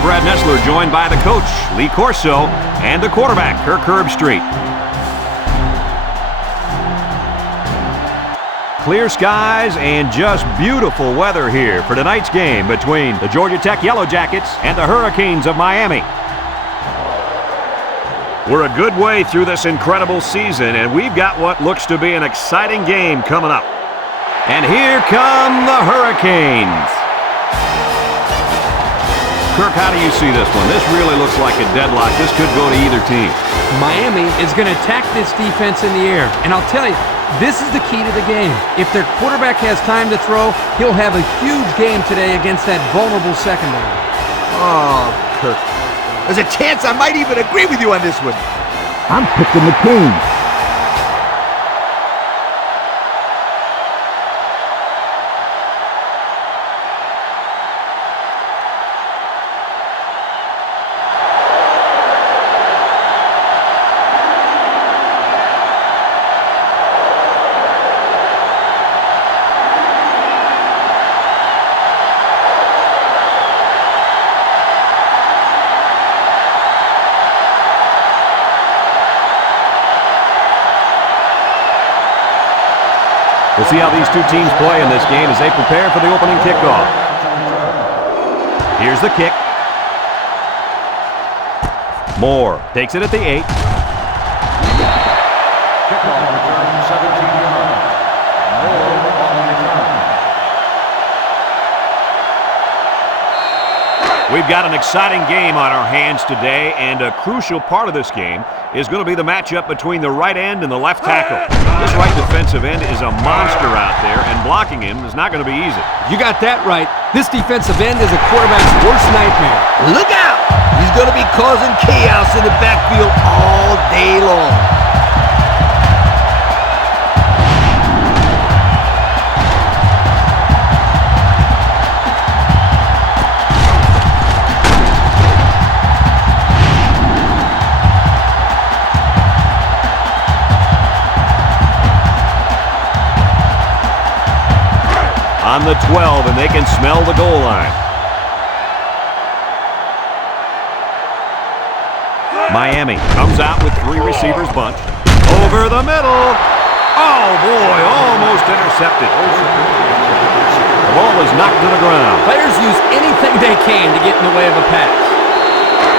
I'm Brad Nessler, joined by the coach, Lee Corso, and the quarterback, Kirk Herbstreit. Clear skies and just beautiful weather here for tonight's game between the Georgia Tech Yellow Jackets and the Hurricanes of Miami. We're a good way through this incredible season, and we've got what looks to be an exciting game coming up. And here come the Hurricanes. Kirk, how do you see this one? This really looks like a deadlock. This could go to either team. Miami is going to attack this defense in the air. And I'll tell you, this is the key to the game. If their quarterback has time to throw, he'll have a huge game today against that vulnerable secondary. Oh, Kirk. There's a chance I might even agree with you on this one. I'm picking the team. We'll see how these two teams play in this game as they prepare for the opening kickoff. Here's the kick. Moore takes it at the 8. Kickoff return 17 yards. Moore on the return. We've got an exciting game on our hands today, and a crucial part of this game is going to be the matchup between the right end and the left tackle. This right defensive end is a monster out there, and blocking him is not going to be easy. You got that right. This defensive end is a quarterback's worst nightmare. Look out! He's going to be causing chaos in the backfield all day long. On the 12, and they can smell the goal line. Miami comes out with 3 receivers bunched. Over the middle. Oh, boy, almost intercepted. The ball is knocked to the ground. Players use anything they can to get in the way of a pass.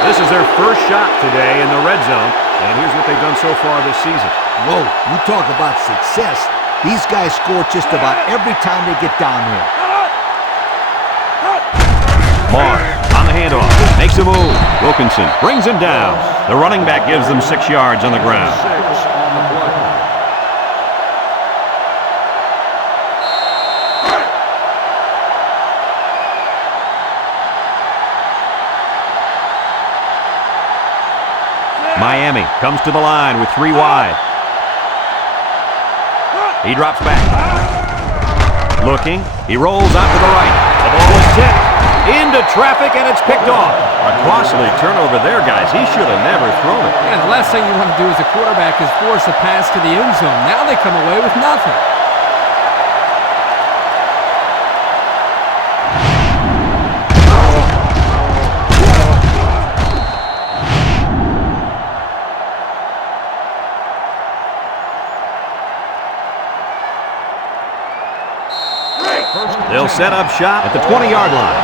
This is their first shot today in the red zone, and here's what they've done so far this season. Whoa, you talk about success. These guys score just about every time they get down here. Moore on the handoff, makes a move. Wilkinson brings him down. The running back gives them 6 yards on the ground. 6 on the play. Miami comes to the line with 3 wide. He drops back. Looking. He rolls out to the right. The ball is tipped into traffic, and it's picked off. A costly turnover there, guys. He should have never thrown it. Yeah, the last thing you want to do as a quarterback is force a pass to the end zone. Now they come away with nothing. They'll set up shop at the 20-yard line.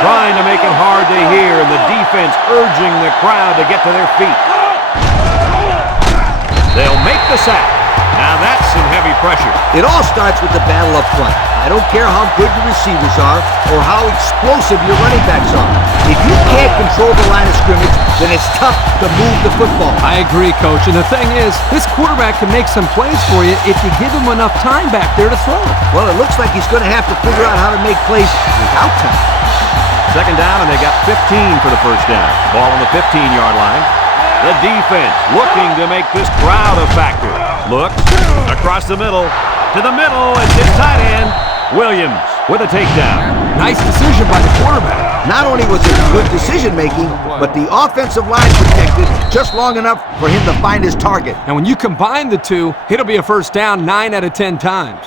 Trying to make it hard to hear, and the defense urging the crowd to get to their feet. They'll make the sack. Now that's some heavy pressure. It all starts with the battle up front. I don't care how good your receivers are or how explosive your running backs are. If you can't control the line of scrimmage, then it's tough to move the football. I agree, Coach. And the thing is, this quarterback can make some plays for you if you give him enough time back there to throw. Well, it looks like he's going to have to figure out how to make plays without time. Second down, and they got 15 for the first down. Ball on the 15-yard line. The defense looking to make this crowd a factor. Looks across the middle. To the middle, it's his tight end, Williams, with a takedown. Nice decision by the quarterback. Not only was it good decision-making, but the offensive line protected just long enough for him to find his target. And when you combine the two, it'll be a first down 9 out of 10 times.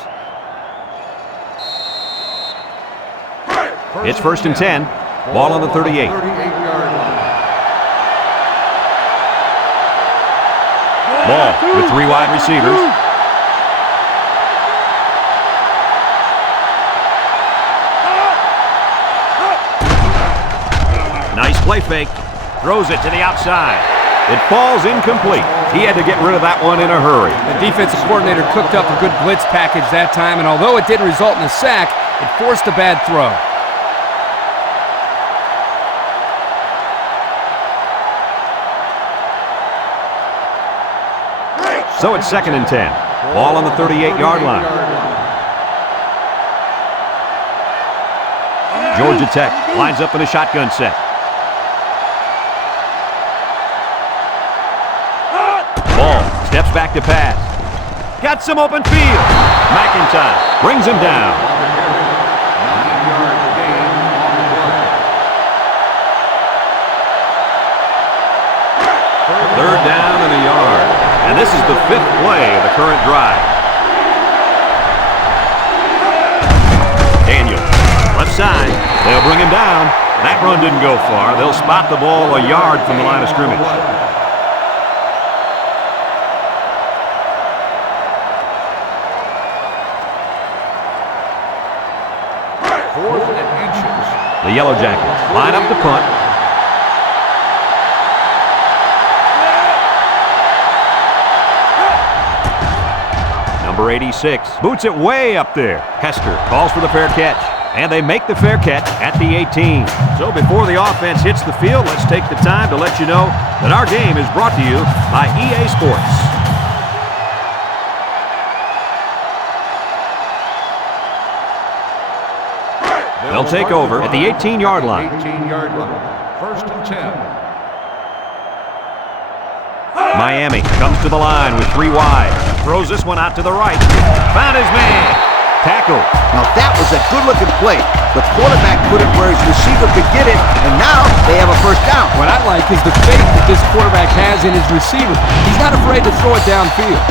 It's 1st and 10. Ball on the 38. 38-yard line. Ball with 3 wide receivers. Nice play fake. Throws it to the outside. It falls incomplete. He had to get rid of that one in a hurry. The defensive coordinator cooked up a good blitz package that time, and although it didn't result in a sack, it forced a bad throw. So it's 2nd and 10. Ball on the 38-yard line. Georgia Tech lines up in a shotgun set. Ball steps back to pass. Got some open field. McIntyre brings him down. 9-yard gain on the play. 3rd down and a yard. And this is the 5th play of the current drive. Daniel, left side. They'll bring him down. That run didn't go far. They'll spot the ball a yard from the line of scrimmage. 4th and inches. The Yellow Jackets line up to punt. Number 86 boots it way up there. Hester calls for the fair catch, and they make the fair catch at the 18. So before the offense hits the field, let's take the time to let you know that our game is brought to you by EA Sports. They'll take over at the 18-yard line. 18-yard line. 1st and 10. Miami comes to the line with 3 wide. Throws this one out to the right. Found his man. Tackle. Now that was a good-looking play. The quarterback put it where his receiver could get it, and now they have a 1st down. What I like is the faith that this quarterback has in his receiver. He's not afraid to throw it downfield.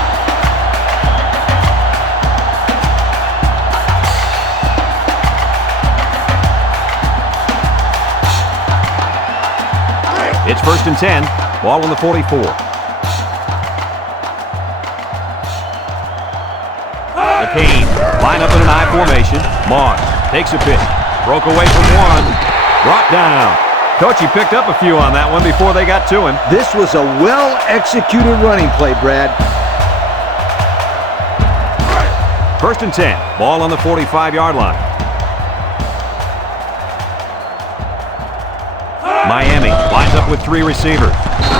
It's 1st and 10. Ball on the 44. The Canes line up in an I formation. Moss takes a pitch. Broke away from one. Brought down. Coach, he picked up a few on that one before they got to him. This was a well-executed running play, Brad. 1st and 10. Ball on the 45-yard line. Miami lines up with 3 receivers.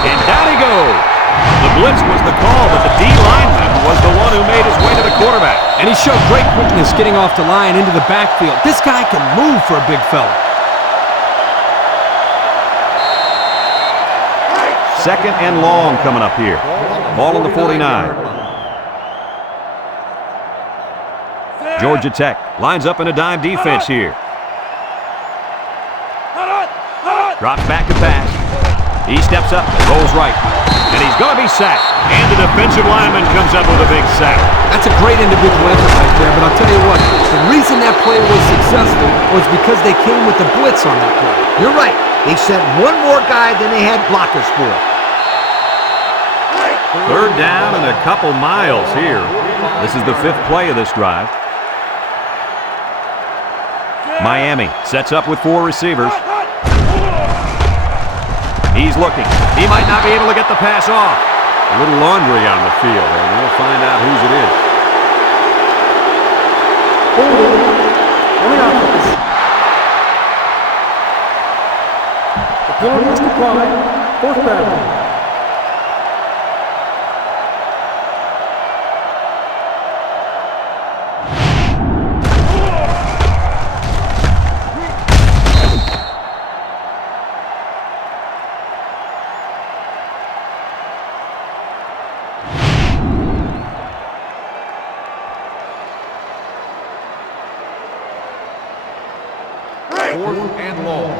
And down he goes. The blitz was the call, but the D lineman was the one who made his way to the quarterback. And he showed great quickness getting off the line into the backfield. This guy can move for a big fella. 2nd and long coming up here. Ball on the 49. Georgia Tech lines up in a dime defense here. Drops back to pass. He steps up, goes right, and he's going to be sacked. And the defensive lineman comes up with a big sack. That's a great individual effort right there, but I'll tell you what, the reason that play was successful was because they came with the blitz on that play. You're right. They sent one more guy than they had blockers for. 3rd down and a couple miles here. This is the 5th play of this drive. Miami sets up with 4 receivers. He's looking. He might not be able to get the pass off. A little laundry on the field, and we'll find out whose it is. On the offense. The penalty is declined. 4th down. And long.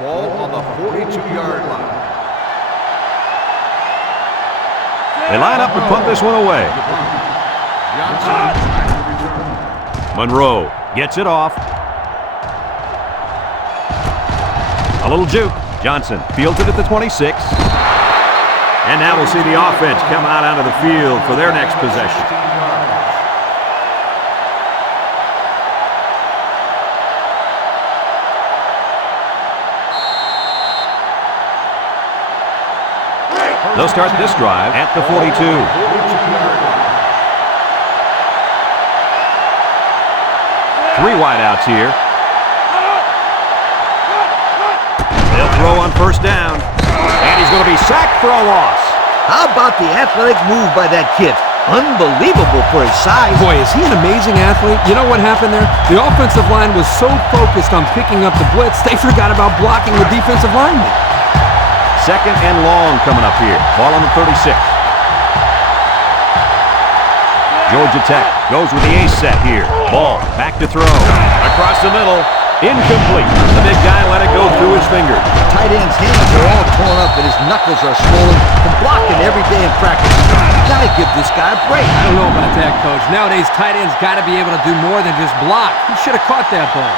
Ball on the 42-yard line. They line up and punt this one away. Monroe gets it off. A little juke. Johnson fields it at the 26. And now we'll see the offense come out onto the field for their next possession. They'll start this drive at the 42. 3 wideouts here. They'll throw on first down. And he's going to be sacked for a loss. How about the athletic move by that kid? Unbelievable for his size. Boy, is he an amazing athlete. You know what happened there? The offensive line was so focused on picking up the blitz, they forgot about blocking the defensive lineman. Second and long coming up here. Ball on the 36. Georgia Tech goes with the ace set here. Ball back to throw. Across the middle. Incomplete. The big guy let it go through his fingers. Tight end's hands are all torn up and his knuckles are swollen from blocking every day in practice. You gotta give this guy a break. I don't know about that, Coach. Nowadays, tight ends got to be able to do more than just block. He should have caught that ball.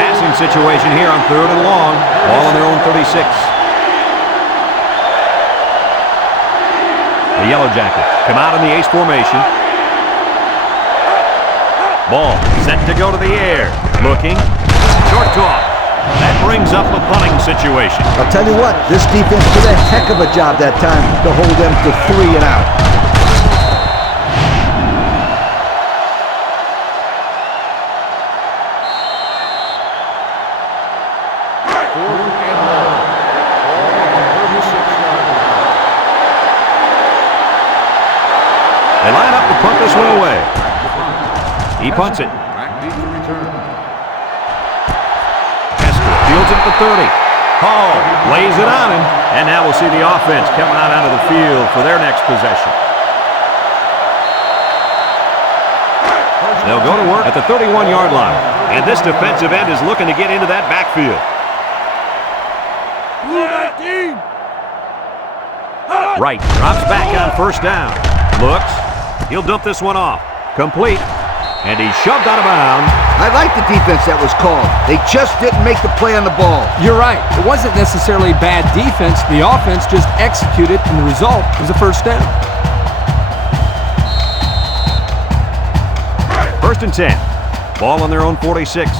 Passing situation here on third and long. Ball on their own 36. The Yellow Jackets come out in the ace formation. Ball set to go to the air. Looking. Short toss. That brings up a punting situation. I'll tell you what, this defense did a heck of a job that time to hold them to 3 and out. They line up to punt this one away. He punts it. Kester fields it at the 30. Hall lays it on him. And now we'll see the offense coming out onto the field for their next possession. They'll go to work at the 31-yard line. And this defensive end is looking to get into that backfield. Wright drops back on first down. Looks. He'll dump this one off. Complete. And he's shoved out of bounds. I like the defense that was called. They just didn't make the play on the ball. You're right. It wasn't necessarily bad defense. The offense just executed, and the result was a first down. First and 10. Ball on their own 46.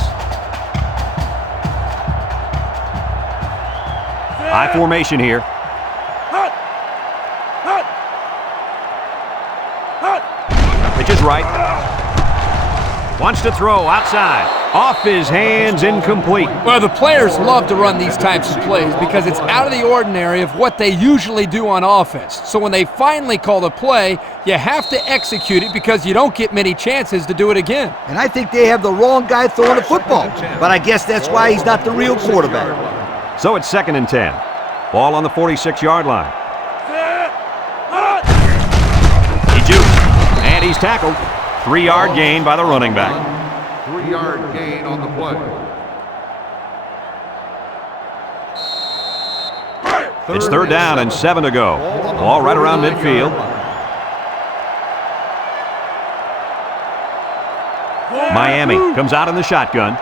High formation here. Pitch is right. Wants to throw outside. Off his hands, incomplete. Well, the players love to run these types of plays because it's out of the ordinary of what they usually do on offense. So when they finally call the play, you have to execute it because you don't get many chances to do it again. And I think they have the wrong guy throwing the football. But I guess that's why he's not the real quarterback. So it's second and 10. Ball on the 46-yard line. He jukes. And he's tackled. 3-yard gain by the running back. 3-yard gain on the play. It's third down and 7 to go. Ball right around midfield. Miami comes out in the shotgun.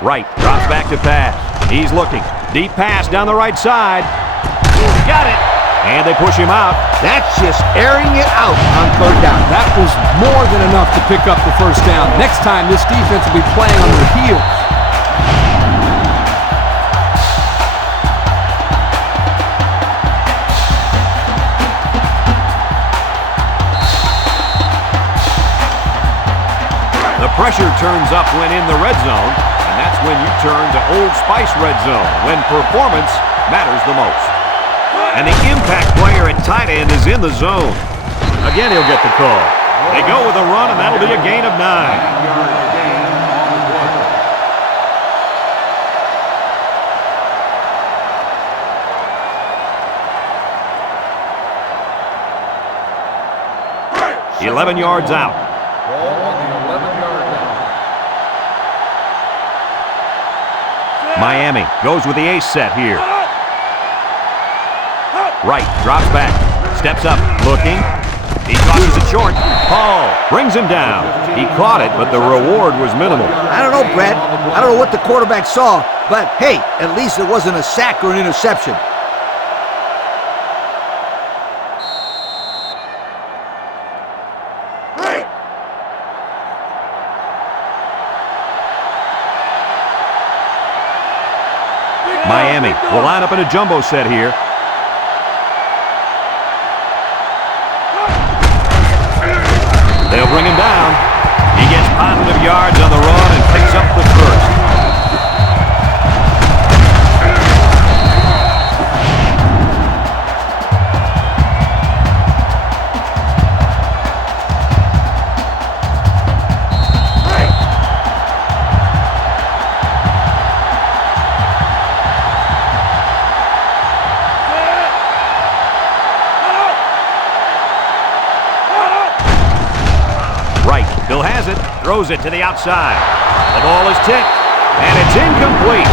Wright drops back to pass. He's looking. Deep pass down the right side. Got it. And they push him out. That's just airing it out on third down. That was more than enough to pick up the first down. Next time, this defense will be playing on their heels. The pressure turns up when in the red zone, and that's when you turn to Old Spice Red Zone, when performance matters the most. And the impact player at tight end is in the zone. Again, he'll get the call. They go with a run, and that'll be a gain of 9. 9-yard gain on the play. 11 yards out. Ball on the 11-yard line. Miami goes with the ace set here. Wright drops back, steps up, looking. He caught Tosses it short. Hall brings him down. He caught it, but the reward was minimal. I don't know, Brad. I don't know what the quarterback saw, but hey, at least it wasn't a sack or an interception. Miami will line up in a jumbo set here. They'll bring him down. He gets positive yards on the run and picks up the first. Bill has it, throws it to the outside. The ball is tipped, and it's incomplete.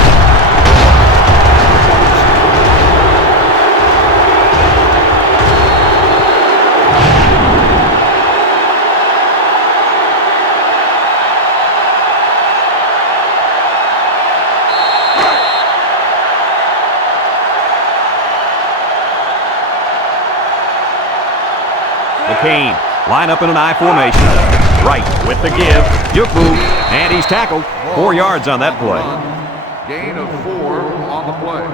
McCain line up in an I formation. Right with the give. Yufu, and he's tackled. 4 yards on that play. Gain of 4 on the play.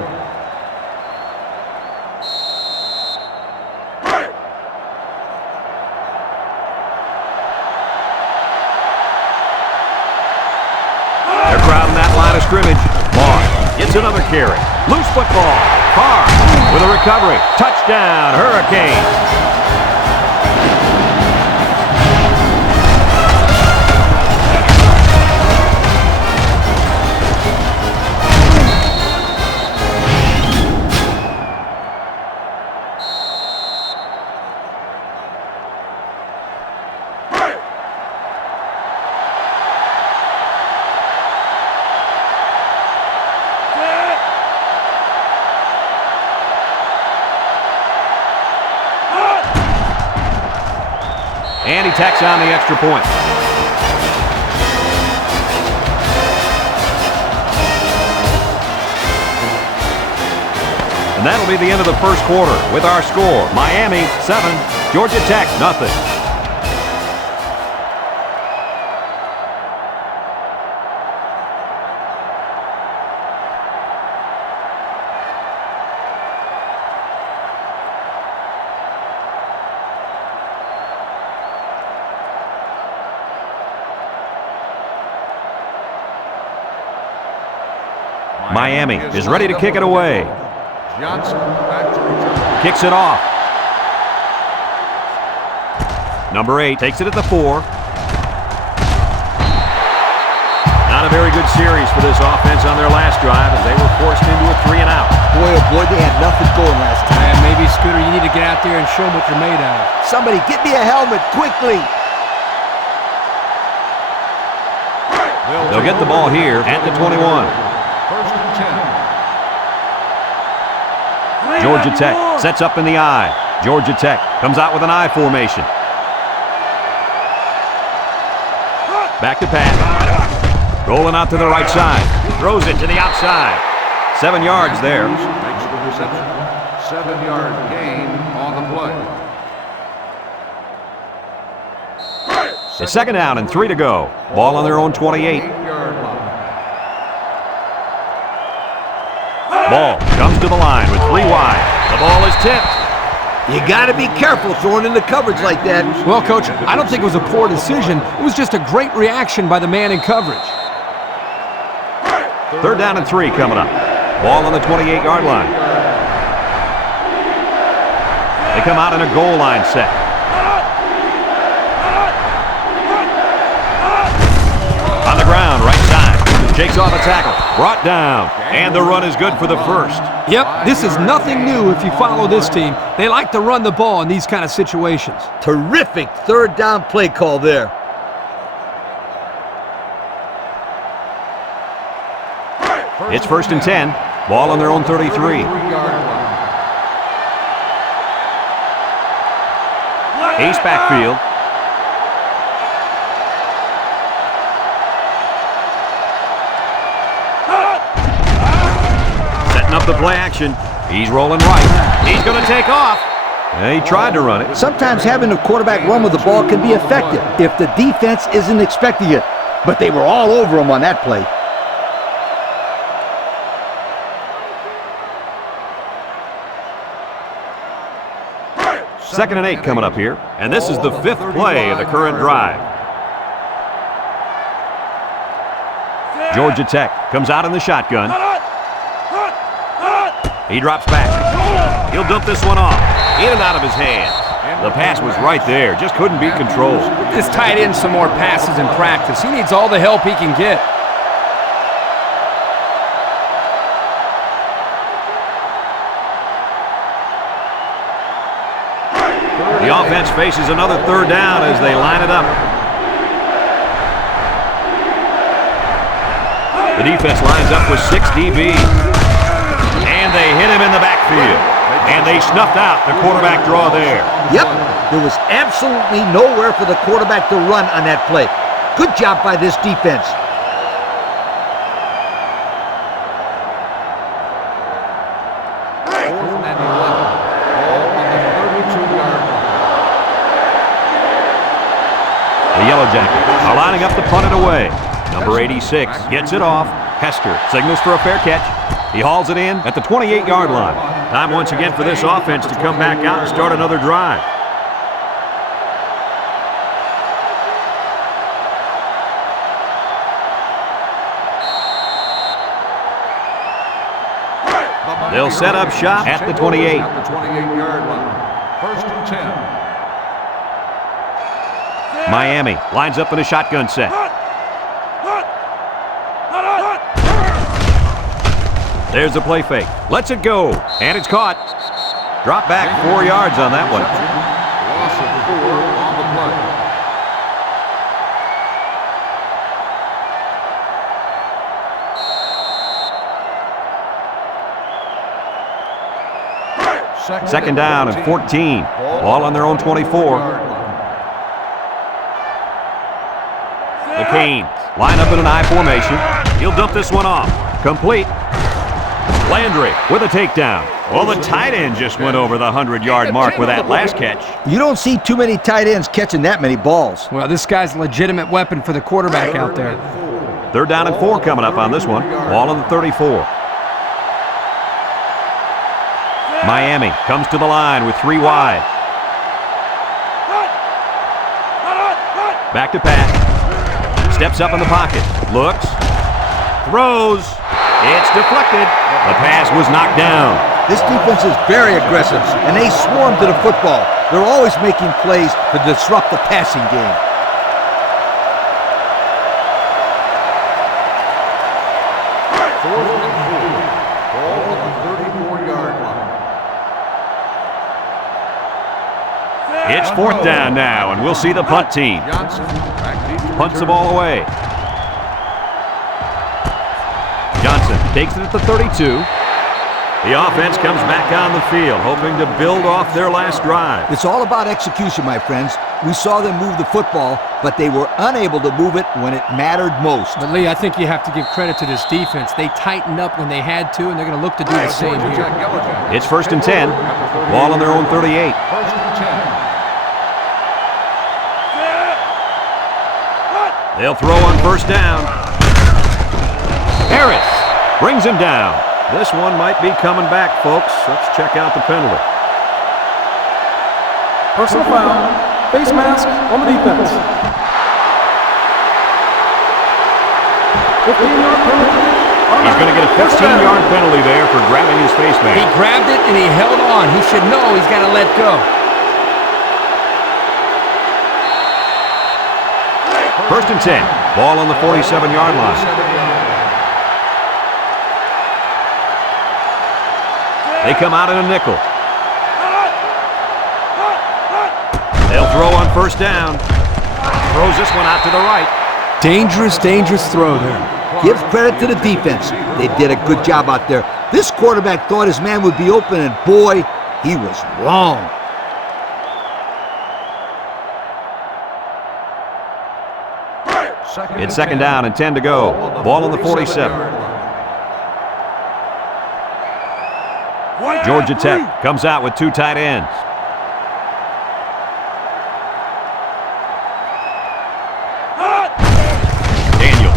They're crowding that line of scrimmage. Moss gets another carry. Loose football. Carr with a recovery. Touchdown, Hurricanes. And he tacks on the extra point. And that'll be the end of the first quarter with our score. Miami 7, Georgia Tech 0. Miami is ready to kick it away. Johnson back to return. Kicks it off. Number 8 takes it at the 4. Not a very good series for this offense on their last drive as they were forced into a 3-and-out. Boy, oh boy, they had nothing going last time. And maybe, Scooter, you need to get out there and show them what you're made out of. Somebody get me a helmet quickly. They'll get the ball here at the 21. First and 10. Georgia Tech sets up in the I. Georgia Tech comes out with an I formation. Back to pass. Rolling out to the right side. Throws it to the outside. 7 yards there. Makes the reception. 7-yard gain on the play. It's second down and 3 to go. Ball on their own 28. 8-yard line. Ball comes to the line with 3 wide. The ball is tipped. You got to be careful throwing into coverage like that. Well, Coach, I don't think it was a poor decision. It was just a great reaction by the man in coverage. Third down and 3 coming up. Ball on the 28-yard line. They come out in a goal line set. On the ground, right side. Shakes off a tackle. Brought down. And the run is good for the first. Yep, this is nothing new if you follow this team. They like to run the ball in these kind of situations. Terrific third down play call there. It's first and 10. Ball on their own 33. Ace backfield. Setting up the play action. He's rolling right. He's going to take off. He tried to run it. Sometimes having the quarterback run with the ball can be effective if the defense isn't expecting it. But they were all over him on that play. Second and 8 coming up here. And this is the 5th play of the current drive. Georgia Tech comes out in the shotgun. He drops back. He'll dump this one off. In and out of his hands. The pass was right there. Just couldn't be controlled. This tight end some more passes in practice. He needs all the help he can get. The offense faces another 3rd down as they line it up. The defense lines up with 6 DBs. And they hit him in the backfield. And they snuffed out the quarterback draw there. Yep, there was absolutely nowhere for the quarterback to run on that play. Good job by this defense. The Yellow Jackets are lining up to punt it away. Number 86 gets it off. Hester signals for a fair catch. He hauls it in at the 28-yard line. Time once again for this offense to come back out and start another drive. They'll set up shop at the 28. At the 28-yard line. 1st and 10. Miami lines up in a shotgun set. There's the play fake. Lets it go. And it's caught. Drop back 4 yards on that one. Loss of 4 on the play. Second down and 14. Ball on their own 24. The Canes line up in an I formation. He'll dump this one off. Complete. Landry with a takedown. Well, the tight end just went over the 100-yard mark with that last catch. You don't see too many tight ends catching that many balls. Well, this guy's a legitimate weapon for the quarterback out there. 3rd down and 4 coming up on this one. Ball on the 34. Miami comes to the line with 3 wide. Back to pass. Steps up in the pocket. Looks. Throws. It's deflected. The pass was knocked down. This defense is very aggressive, and they swarm to the football. They're always making plays to disrupt the passing game. It's 4th down now, and we'll see the punt team. Punts the ball away. Johnson takes it at the 32. The offense comes back on the field, hoping to build off their last drive. It's all about execution, my friends. We saw them move the football, but they were unable to move it when it mattered most. But, Lee, I think you have to give credit to this defense. They tightened up when they had to, and they're going to look to do the same here. It's 1st and 10. Ball on their own 38. 1st and 10. They'll throw on 1st down. Harris brings him down. This one might be coming back, folks. Let's check out the penalty. Personal foul. Face mask on the defense. 15-yard penalty. He's going to get a 15-yard penalty there for grabbing his face mask. He grabbed it and he held on. He should know he's got to let go. 1st and 10. Ball on the 47-yard line. They come out in a nickel. They'll throw on 1st down. Throws this one out to the right. Dangerous, dangerous throw there. Give credit to the defense. They did a good job out there. This quarterback thought his man would be open, and boy, he was wrong. It's second down and 10 to go. Ball on the 47. Georgia Tech comes out with 2 tight ends. Daniel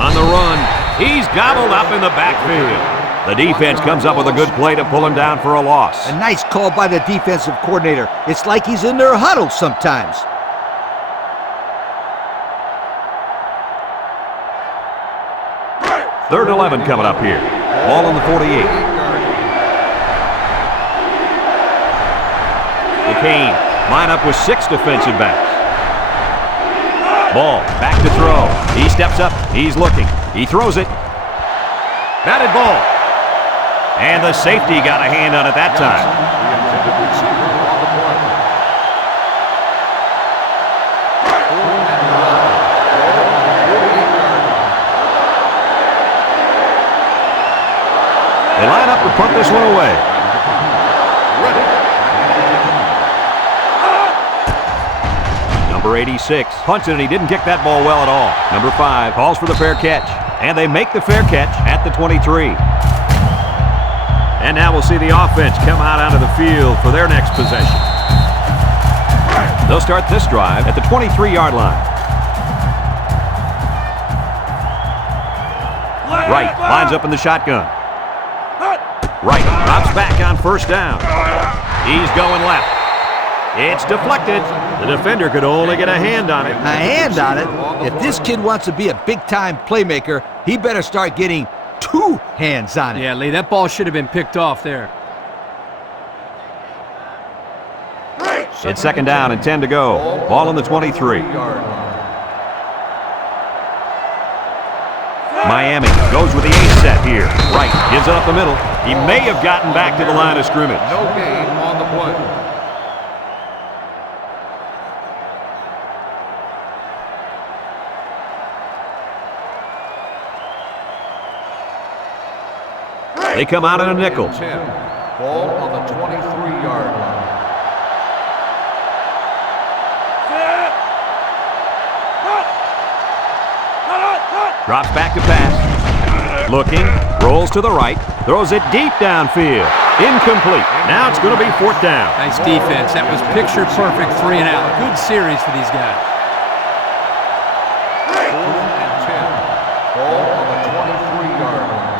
on the run. He's gobbled up in the backfield. The defense comes up with a good play to pull him down for a loss. A nice call by the defensive coordinator. It's like he's in their huddle sometimes. Third and 11 coming up here. Ball on the 48. McCain line up with 6 defensive backs. Ball back to throw. He steps up. He's looking. He throws it. Batted ball. And the safety got a hand on it that time. They line up to punt this one away. Number 86 punts it, and he didn't kick that ball well at all. Number 5 calls for the fair catch, and they make the fair catch at the 23. And now we'll see the offense come out onto the field for their next possession. They'll start this drive at the 23-yard line. Wright lines up in the shotgun. Wright drops back on first down. He's going left. It's deflected. The defender could only get a hand on it. A hand on it? If this kid wants to be a big-time playmaker, he better start getting 2 hands on it. Yeah, Lee, that ball should have been picked off there. It's second down and 10 to go. Ball on the 23. Miami goes with the ace set here. Wright gives it up the middle. He may have gotten back to the line of scrimmage. No gain on the play. They come out in a nickel. 10. Ball on the 23-yard line. Drops back to pass. Looking, rolls to the right, throws it deep downfield. Incomplete. Now it's going to be 4th down. Nice defense. That was picture perfect 3 and out. Good series for these guys. 4th and 10. Ball on the 23-yard line.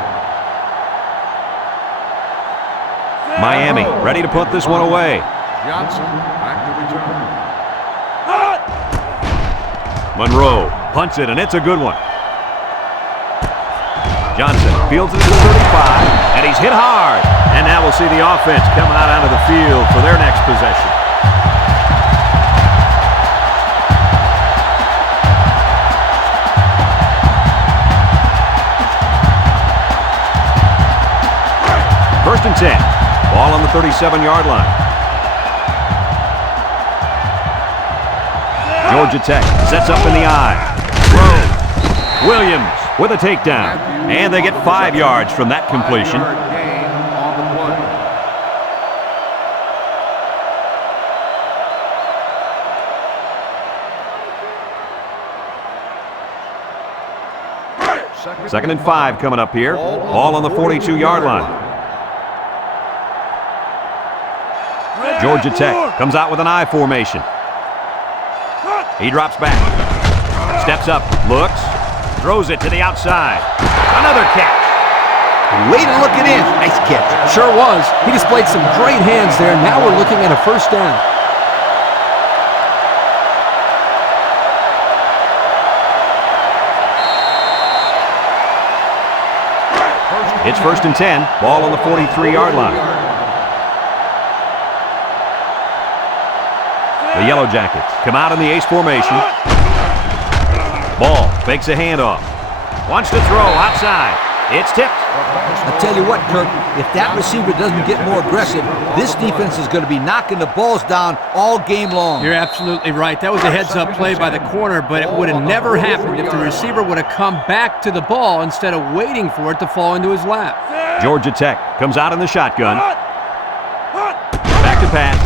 Miami ready to put this one away. Johnson back to return. Monroe punts it, and it's a good one. Johnson fields it to the 35, and he's hit hard. And now we'll see the offense come out onto the field for their next possession. First and 10. Ball on the 37-yard line. Georgia Tech sets up in the eye. Throw. Williams with a takedown. And they get 5 yards from that completion. 5-yard gain on the play. Second and 5 coming up here. Ball on the 42-yard line. Georgia Tech comes out with an I formation. He drops back. Steps up. Looks. Throws it to the outside. Another catch. Way to look it in. Nice catch. Sure was. He displayed some great hands there. Now we're looking at a 1st down. It's 1st and 10. Ball on the 43-yard line. The Yellow Jackets come out in the ace formation. Ball fakes a handoff. Wants to throw outside. It's tipped. I'll tell you what, Kirk, if that receiver doesn't get more aggressive, this defense is going to be knocking the balls down all game long. You're absolutely right. That was a heads-up play by the corner, but it would have never happened if the receiver would have come back to the ball instead of waiting for it to fall into his lap. Georgia Tech comes out in the shotgun. Back to pass.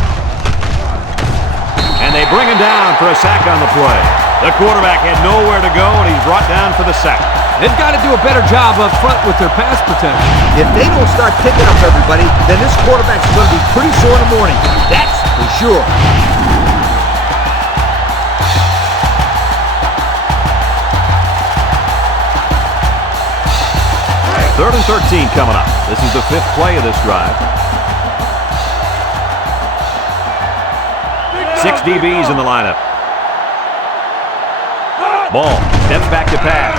And they bring him down for a sack on the play. The quarterback had nowhere to go, and he's brought down for the sack. They've got to do a better job up front with their pass protection. If they don't start picking up everybody, then this quarterback's going to be pretty sore in the morning. That's for sure. Third and 13 coming up. This is the 5th play of this drive. 6 DBs in the lineup. Ball steps back to pass.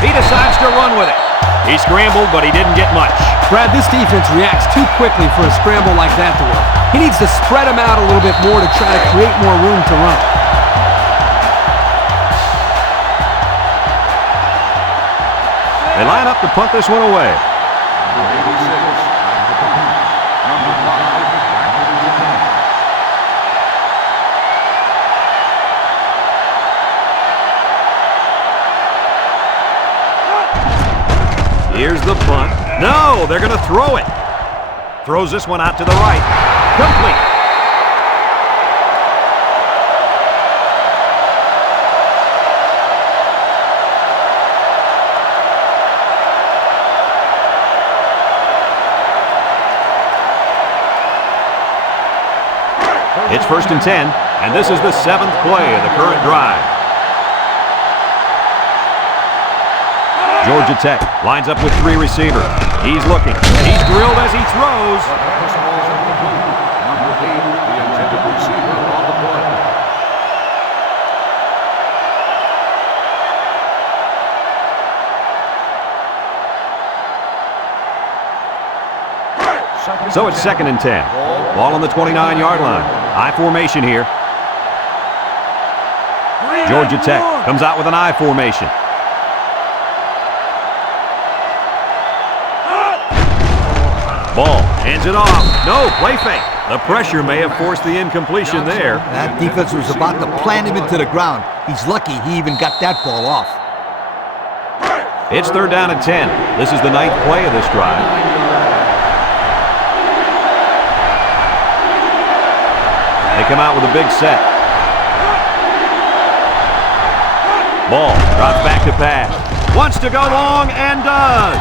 He decides to run with it. He scrambled, but he didn't get much. Brad, this defense reacts too quickly for a scramble like that to work. He needs to spread them out a little bit more to try to create more room to run. They line up to punt this one away. Here's the punt. No, they're going to throw it. Throws this one out to the right. Complete. It's 1st and 10, and this is the 7th play of the current drive. Georgia Tech lines up with 3 receivers. He's looking. He's drilled as he throws. Number 8, the intended receiver on the play. So it's 2nd and 10. Ball on the 29-yard line. I formation here. Georgia Tech comes out with an I formation. Ball hands it off. No, play fake. The pressure may have forced the incompletion there. That defense was about to plant him into the ground. He's lucky he even got that ball off. It's 3rd down and 10. This is the 9th play of this drive. They come out with a big set. Ball drops back to pass. Wants to go long and does.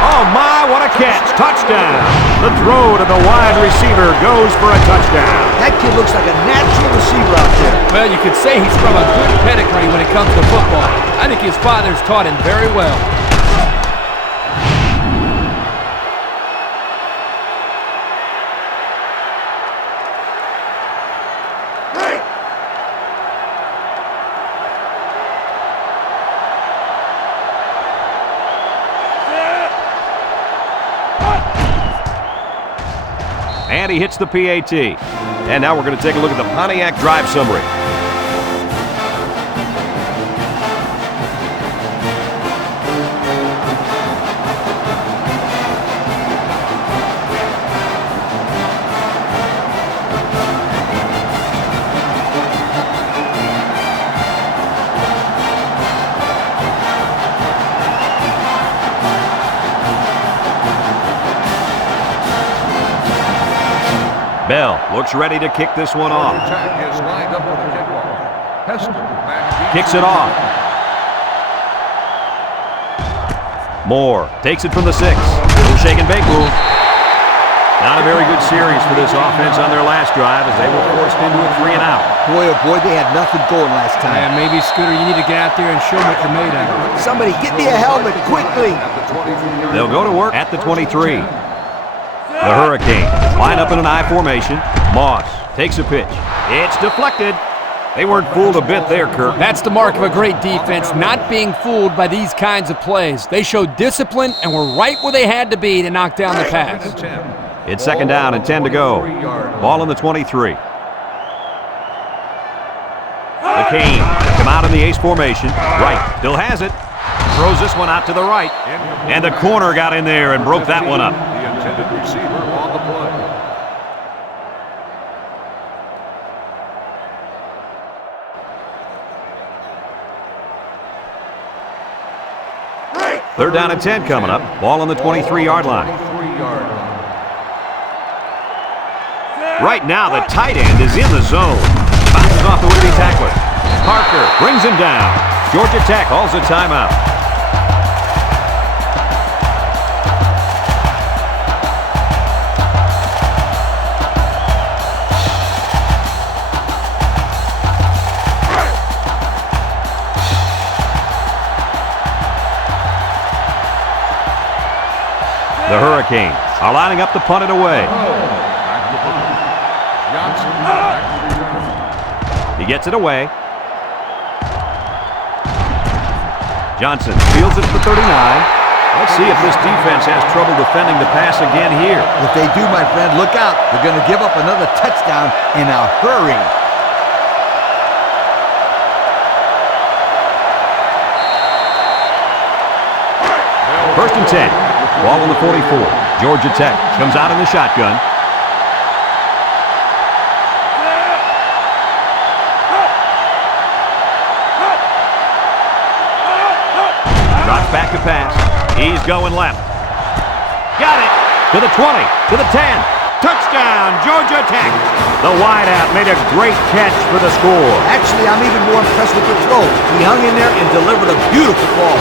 Oh my, what a catch. Touchdown. The throw to the wide receiver goes for a touchdown. That kid looks like a natural receiver out there. Well, you could say he's from a good pedigree when it comes to football. I think his father's taught him very well. And he hits the PAT. And now we're going to take a look at the Pontiac drive summary. Bell looks ready to kick this one off. Attack is lined up for the kickoff. Hester Kicks it off. Moore takes it from the 6. Little shake and bake move. Not a very good series for this offense on their last drive as they were forced into a 3 and out. Boy, oh boy, they had nothing going last time. Yeah, maybe, Scooter, you need to get out there and show them what you're made of. Somebody get me a helmet quickly. They'll go to work at the 23. The Hurricanes line up in an I formation. Moss takes a pitch. It's deflected. They weren't fooled a bit there, Kirk. That's the mark of a great defense, not being fooled by these kinds of plays. They showed discipline and were right where they had to be to knock down the pass. It's 2nd down and 10 to go. Ball on the 23. The Canes come out in the ace formation. Right, still has it. Throws this one out to the right. And the corner got in there and broke that one up. The intended receiver on the play. Third down and 10 coming up. Ball on the 23-yard line. Right now, the tight end is in the zone. Bounces off the would-be tackler. Parker brings him down. Georgia Tech calls a timeout. The Hurricanes are lining up to punt it away. He gets it away. Johnson fields it for 39. Let's see if this defense has trouble defending the pass again here. If they do, my friend, look out. They're going to give up another touchdown in a hurry. First and 10. Ball on the 44. Georgia Tech comes out in the shotgun. Drops back to pass. He's going left. Got it. To the 20. To the 10. Touchdown, Georgia Tech. The wideout made a great catch for the score. Actually, I'm even more impressed with the throw. He hung in there and delivered a beautiful ball.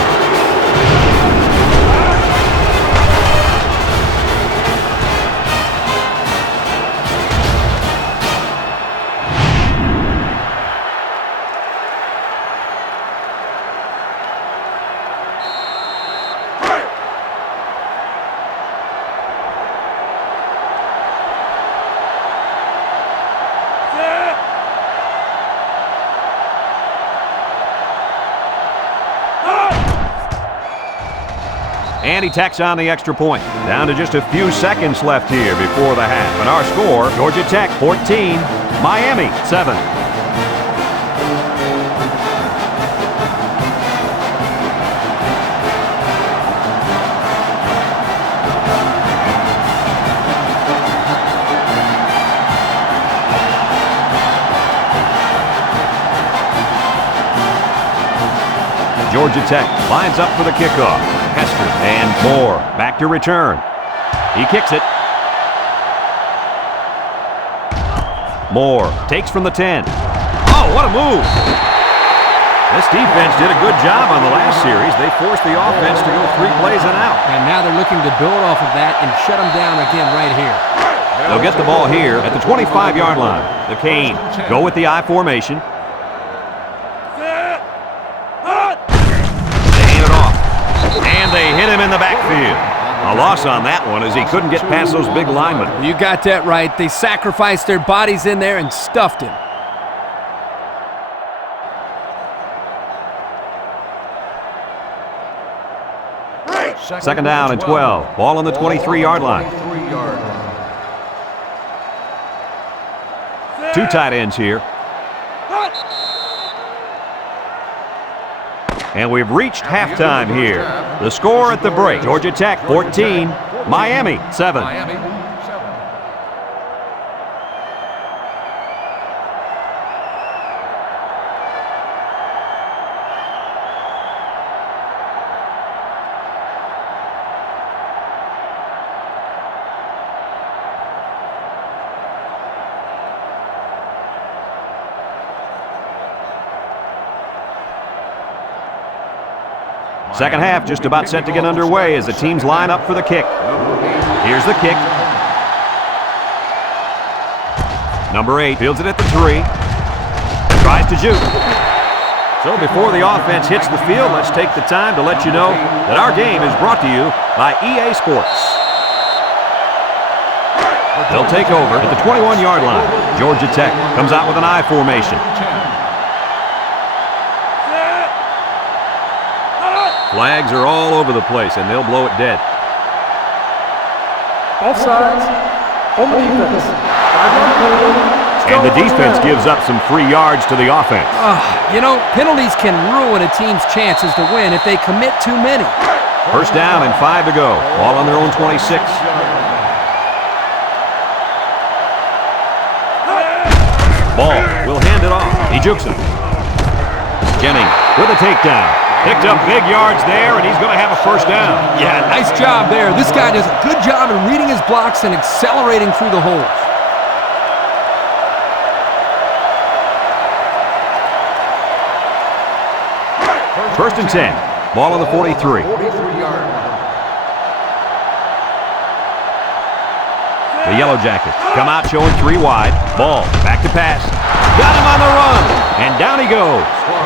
And he tacks on the extra point. Down to just a few seconds left here before the half. And our score, Georgia Tech 14, Miami 7. Georgia Tech lines up for the kickoff. Hester and Moore back to return. He kicks it. Moore takes from the 10. Oh, what a move! This defense did a good job on the last series. They forced the offense to go 3 plays and out. And now they're looking to build off of that and shut them down again right here. They'll get the ball here at the 25-yard line. The Canes go with the I formation. And they hit him in the backfield. A loss on that one as he couldn't get past those big linemen. You got that right. They sacrificed their bodies in there and stuffed him. Second down and 12. Ball on the 23-yard line. 2 tight ends here. And we've reached halftime here. The score at the break, Georgia Tech 14, Miami 7. Second half just about set to get underway as the teams line up for the kick. Here's the kick. Number 8 fields it at the 3. Tries to juke. So before the offense hits the field, let's take the time to let you know that our game is brought to you by EA Sports. They'll take over at the 21-yard line. Georgia Tech comes out with an I formation. Flags are all over the place, and they'll blow it dead. Offsides. On the defense. And the defense gives up some free yards to the offense. You know, penalties can ruin a team's chances to win if they commit too many. First down and 5 to go. Ball on their own 26. Ball will hand it off. He jukes it. Jennings with a takedown. Picked up big yards there, and he's going to have a first down. Yeah, nice job there. This guy does a good job in reading his blocks and accelerating through the holes. – First and 10. Ball on the 43. 43-yard line. The Yellow Jackets come out showing 3 wide. Ball back to pass. Got him on the run. And down he goes.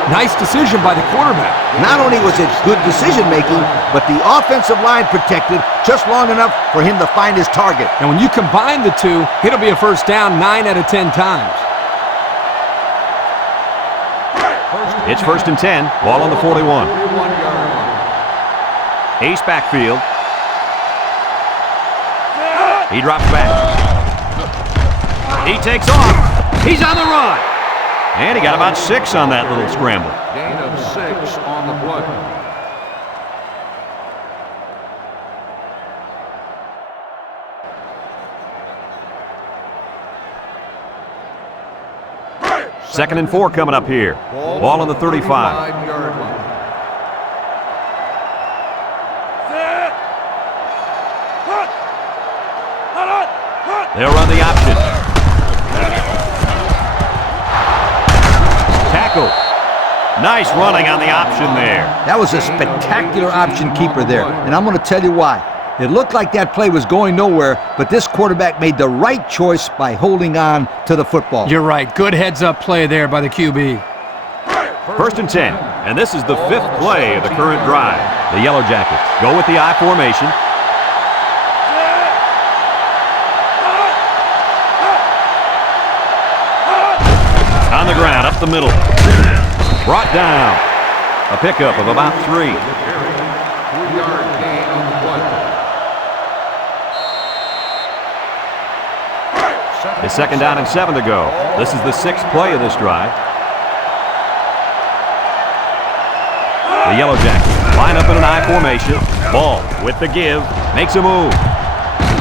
Nice decision by the quarterback. Not only was it good decision-making, but the offensive line protected just long enough for him to find his target. And when you combine the two, it'll be a first down 9 out of 10 times. It's first and 10. Ball on the 41. 41-yard line. Ace backfield. He drops back. He takes off. He's on the run. And he got about 6 on that little scramble. Gain of 6 on the play. Second and 4 coming up here. Ball on the 35. 35-yard line. They'll run the option. Tackle. Nice running on the option there. That was a spectacular option keeper there, and I'm going to tell you why. It looked like that play was going nowhere, but this quarterback made the right choice by holding on to the football. You're right. Good heads-up play there by the QB. First and 10, and this is the 5th play of the current drive. The Yellow Jackets go with the I formation. On the ground, up the middle. Brought down. A pickup of about 3. 3-yard gain on the play. It's second down and 7 to go. This is the 6th play of this drive. The Yellow Jackets line up in an I formation. Ball with the give. Makes a move.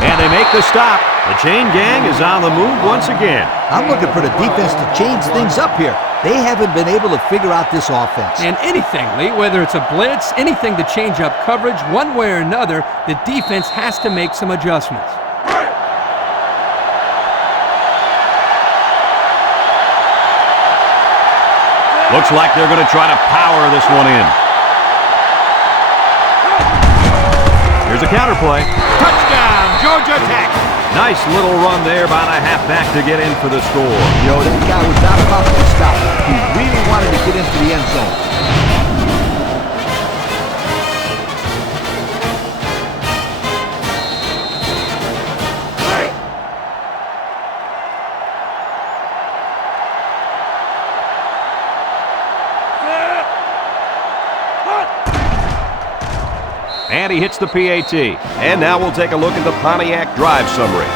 And they make the stop. The chain gang is on the move once again. I'm looking for the defense to change things up here. They haven't been able to figure out this offense. And anything, Lee, whether it's a blitz, anything to change up coverage, one way or another, the defense has to make some adjustments. Looks like they're going to try to power this one in. Here's a counter play. Touchdown, Georgia Tech. Nice little run there by the halfback to get in for the score. That guy was not about to stop. He really wanted to get into the end zone. And he hits the PAT. And now we'll take a look at the Pontiac drive summary.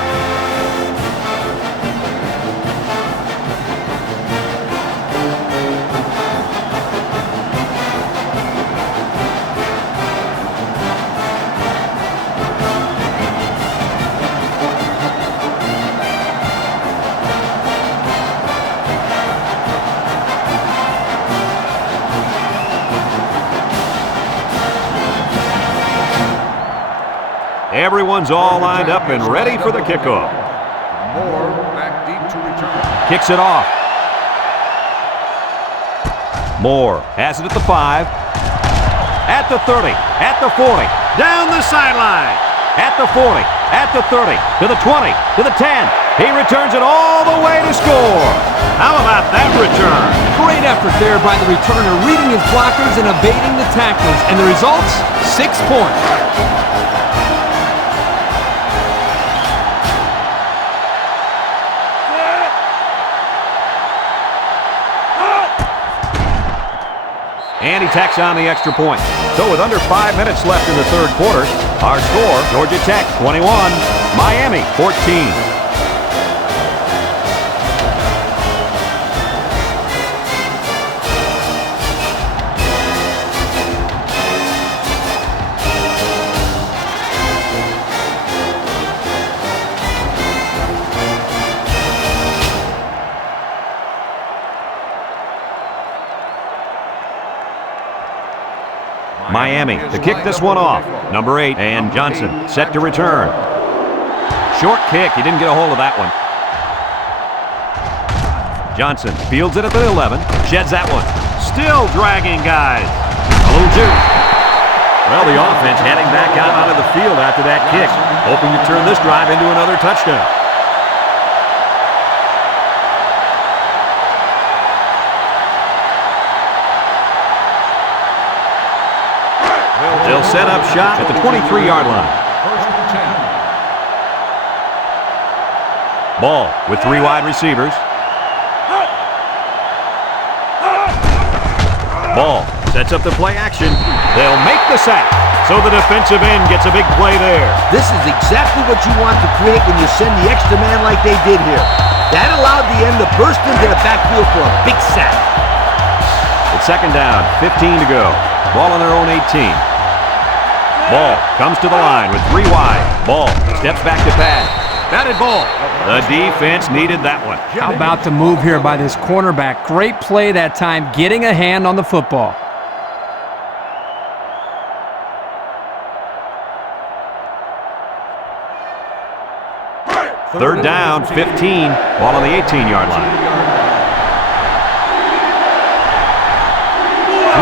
Everyone's all lined up and ready for the kickoff. Moore back deep to return. Kicks it off. Moore has it at the 5. At the 30. At the 40. Down the sideline. At the 40. At the 30. To the 20. To the 10. He returns it all the way to score. How about that return? Great effort there by the returner, reading his blockers and evading the tacklers. And the results? 6 points. And he tacks on the extra point. So with under 5 minutes left in the third quarter, our score, Georgia Tech 21, Miami 14. Miami to kick this one off. Number 8, and Johnson set to return. Short kick. He didn't get a hold of that one. Johnson fields it at the 11. Sheds that one. Still dragging guys. A little juke. Well, the offense heading back out onto the field after that kick, hoping to turn this drive into another touchdown. They'll set up shop at the 23-yard line. First and 10. Ball with 3 wide receivers. Ball sets up the play action. They'll make the sack. So the defensive end gets a big play there. This is exactly what you want to create when you send the extra man like they did here. That allowed the end to burst into the backfield for a big sack. It's second down, 15 to go. Ball on their own 18. Ball comes to the line with 3 wide. Ball steps back to pass. Batted ball. The defense needed that one. How about the move here by this cornerback? Great play that time, getting a hand on the football. Third down, 15. Ball on the 18-yard line.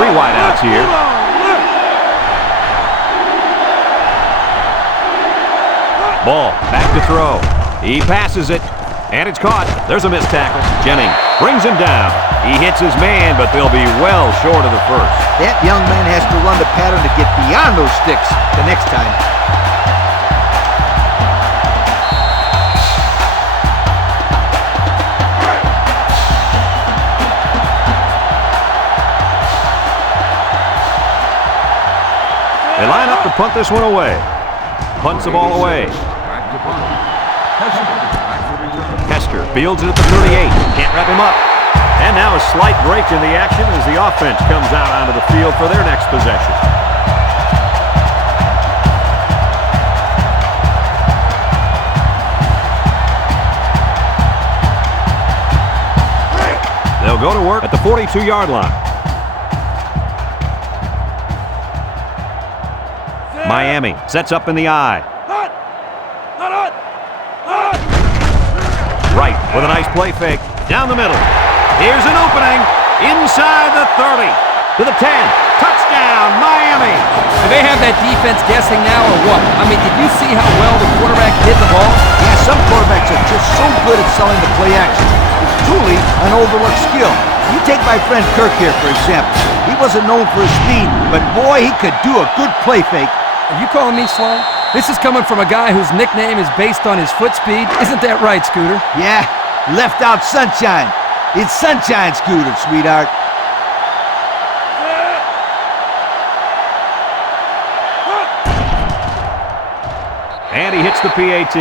3 wide outs here. Ball back to throw. He passes it, and it's caught. There's a missed tackle. Jennings brings him down. He hits his man, but they'll be well short of the first. That young man has to run the pattern to get beyond those sticks the next time. They line up to punt this one away. Punts the ball away. Back to punt. Back to return. Hester fields it at the 38. Can't wrap him up. And now a slight break in the action as the offense comes out onto the field for their next possession. They'll go to work at the 42-yard line. Miami sets up in the eye. Right with a nice play fake. Down the middle. Here's an opening. Inside the 30. To the 10. Touchdown, Miami. Do they have that defense guessing now or what? I mean, did you see how well the quarterback hit the ball? Yeah, some quarterbacks are just so good at selling the play action. It's truly an overlooked skill. You take my friend Kirk here, for example. He wasn't known for his speed, but boy, he could do a good play fake. Are you calling me slow? This is coming from a guy whose nickname is based on his foot speed. Isn't that right, Scooter? Yeah, left out sunshine. It's sunshine, Scooter, sweetheart. And he hits the PAT.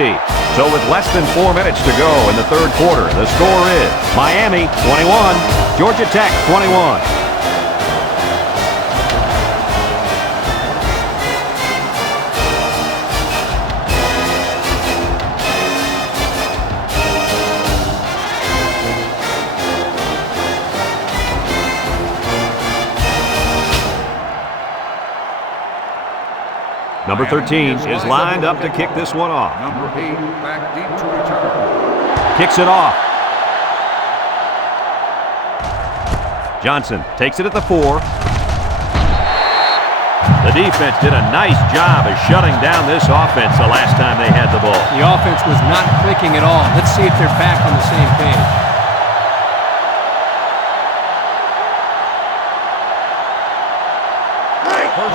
So with less than 4 minutes to go in the third quarter, the score is Miami 21, Georgia Tech 21. Number 13 is lined up to kick this one off. Number 8 back deep to return. Kicks it off. Johnson takes it at the 4. The defense did a nice job of shutting down this offense the last time they had the ball. The offense was not clicking at all. Let's see if they're back on the same page.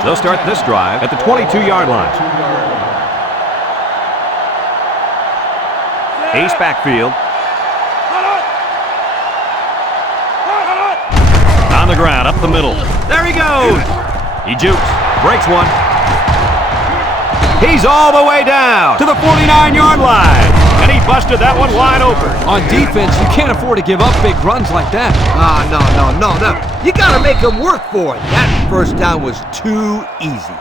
They'll start this drive at the 22-yard line. Ace backfield. On the ground, up the middle. There he goes. He jukes, breaks one. He's all the way down to the 49-yard line. And he busted that one wide open. On defense, you can't afford to give up big runs like that. No. You got to make him work for it. That first down was too easy.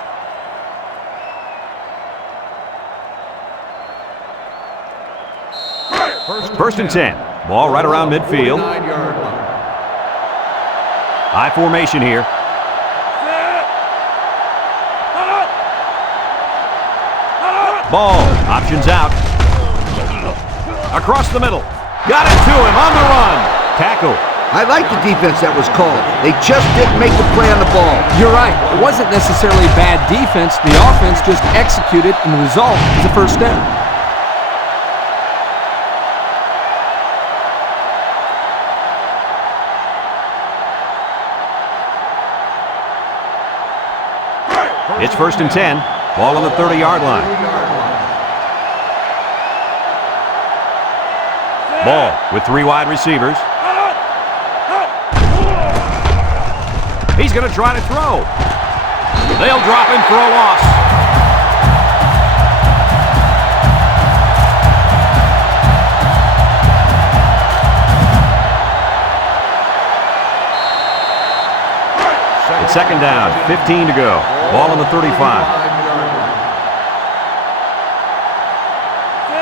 First and 10. Ball right around midfield. 9-yard line. High formation here. Ball. Options out. Across the middle. Got it to him on the run. Tackle. I like the defense that was called. They just didn't make the play on the ball. You're right. It wasn't necessarily bad defense. The offense just executed, and the result is a first down. It's 1st and 10. Ball on the 30-yard line. Ball with 3 wide receivers. He's going to try to throw. They'll drop him for a loss. It's 2nd down, 15 to go. Ball on the 35.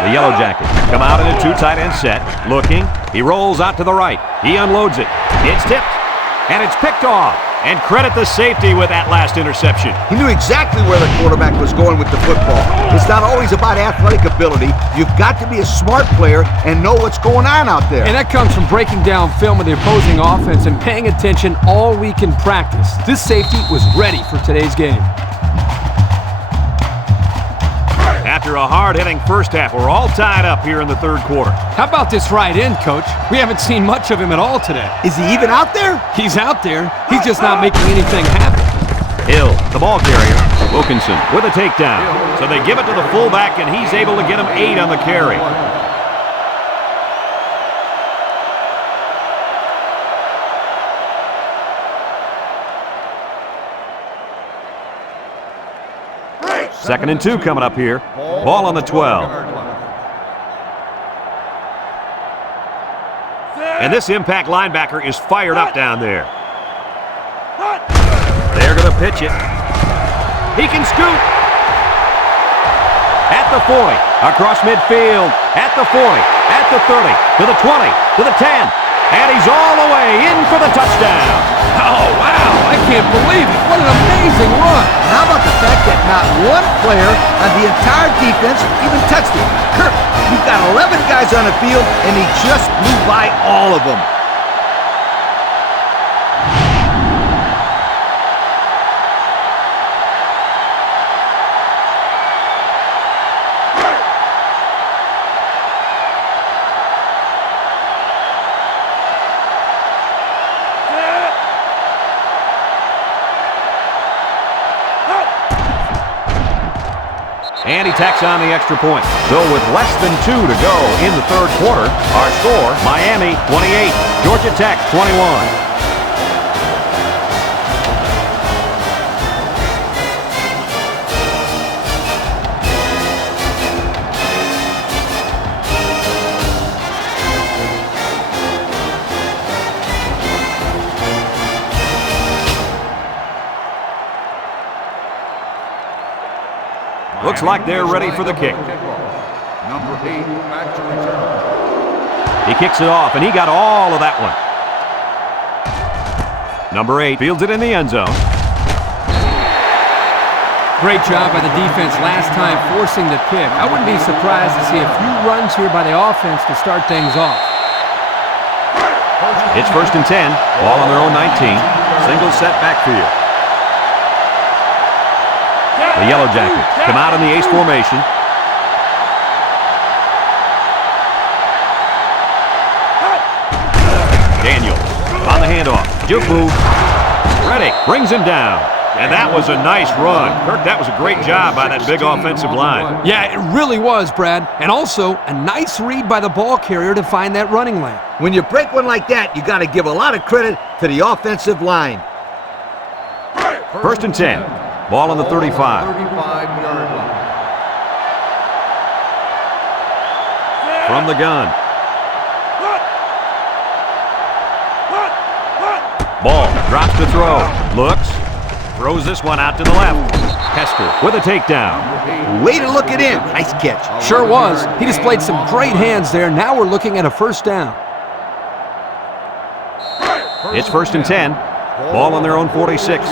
The Yellow Jackets come out in a 2 tight end set. Looking. He rolls out to the right. He unloads it. It's tipped. And it's picked off. And credit the safety with that last interception. He knew exactly where the quarterback was going with the football. It's not always about athletic ability. You've got to be a smart player and know what's going on out there. And that comes from breaking down film of the opposing offense and paying attention all week in practice. This safety was ready for today's game. After a hard-hitting first half, we're all tied up here in the 3rd quarter. How about this right end, Coach? We haven't seen much of him at all today. Is he even out there? He's out there. He's just not making anything happen. Hill, the ball carrier. Wilkinson with a takedown. So they give it to the fullback, and he's able to get him 8 on the carry. Second and 2 coming up here. Ball on the 12. And this impact linebacker is fired up down there. They're going to pitch it. He can scoop. At the 40. Across midfield. At the 40. At the 30. To the 20. To the 10. And he's all the way in for the touchdown. Oh, wow. I can't believe it. What an amazing run. And how about the fact that not one player on the entire defense even touched him? Kirk, you've got 11 guys on the field, and he just blew by all of them. And he tacks on the extra point. So with less than 2 to go in the 3rd quarter, our score, Miami 28, Georgia Tech 21. Looks like they're ready for the kick. Number 8 back to return. He kicks it off, and he got all of that one. Number 8 fields it in the end zone. Great job by the defense last time forcing the pick. I wouldn't be surprised to see a few runs here by the offense to start things off. It's 1st and 10. Ball on their own 19. Single set backfield. The Yellow Jackets come out in the ace formation. Daniels on the handoff. Juke move. Reddick brings him down. And that was a nice run. Kirk, that was a great job by that big offensive line. Yeah, it really was, Brad. And also, a nice read by the ball carrier to find that running lane. When you break one like that, you got to give a lot of credit to the offensive line. 1st and 10. Ball on the 35. 35-yard line. From the gun. Ball drops to throw. Looks. Throws this one out to the left. Hester with a takedown. Way to look it in. Nice catch. Sure was. He displayed some great hands there. Now we're looking at a first down. It's 1st and 10. Ball on their own 46.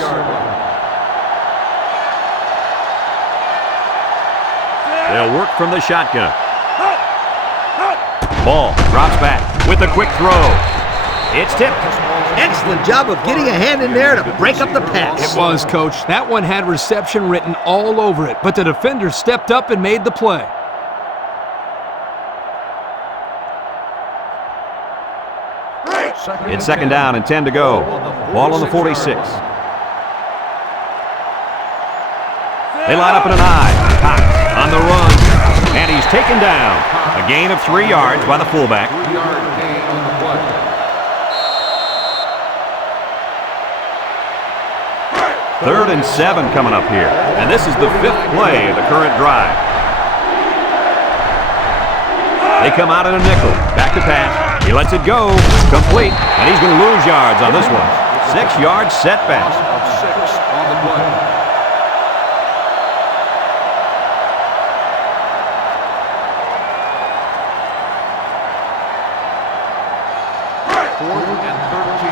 They'll work from the shotgun. Ball drops back with a quick throw. It's tipped. Excellent job of getting a hand in there to break up the pass. It was, Coach. That one had reception written all over it, but the defender stepped up and made the play. It's second down and 10 to go. Ball on the 46. They line up in an I. Cox on the run, and he's taken down. A gain of 3 yards by the fullback. 3-yard gain on the play. Third and 7 coming up here, and this is the 5th play of the current drive. They come out in a nickel. Back to pass. He lets it go. Complete, and he's going to lose yards on this one. 6-yard setback. Loss of 6 on the play. Fourth and 13.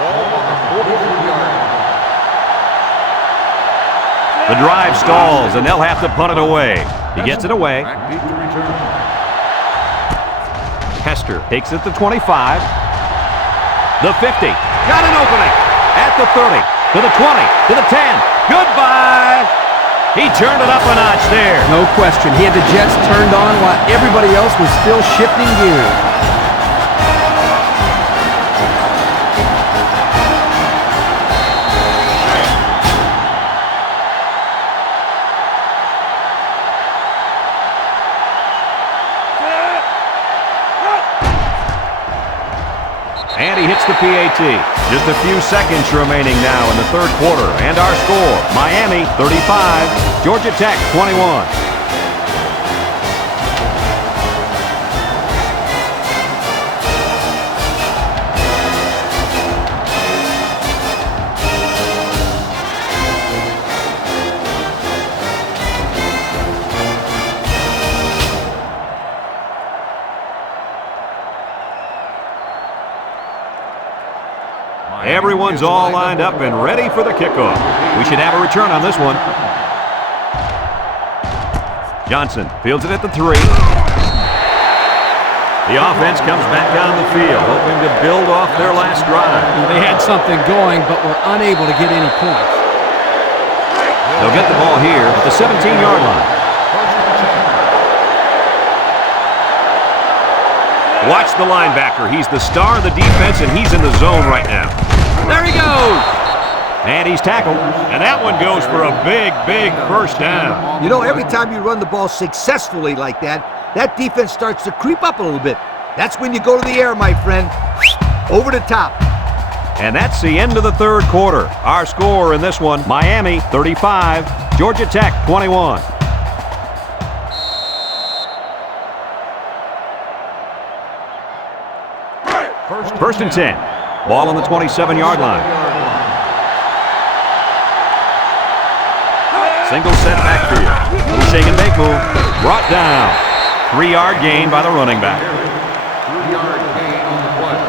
Ball on the 43-yard line. The drive stalls, and they'll have to punt it away. He gets it away. Backbeat to return. Hester takes it to 25. The 50. Got an opening. At the 30. To the 20. To the 10. Goodbye. He turned it up a notch there. No question. He had the Jets turned on while everybody else was still shifting gears. And he hits the PAT. Just a few seconds remaining now in the third quarter. And our score, Miami 35, Georgia Tech 21. Everyone's all lined up and ready for the kickoff. We should have a return on this one. Johnson fields it at the 3. The offense comes back down the field, hoping to build off their last drive. They had something going, but were unable to get any points. They'll get the ball here at the 17-yard line. Watch the linebacker. He's the star of the defense, and he's in the zone right now. There he goes! And he's tackled, and that one goes for a big, big first down. You know, every time you run the ball successfully like that, that defense starts to creep up a little bit. That's when you go to the air, my friend. Over the top. And that's the end of the third quarter. Our score in this one, Miami 35, Georgia Tech 21. First and 10. Ball on the 27-yard line. Single set backfield. Little shake and bake move. Brought down. 3-yard gain by the running back. 3-yard gain on the play.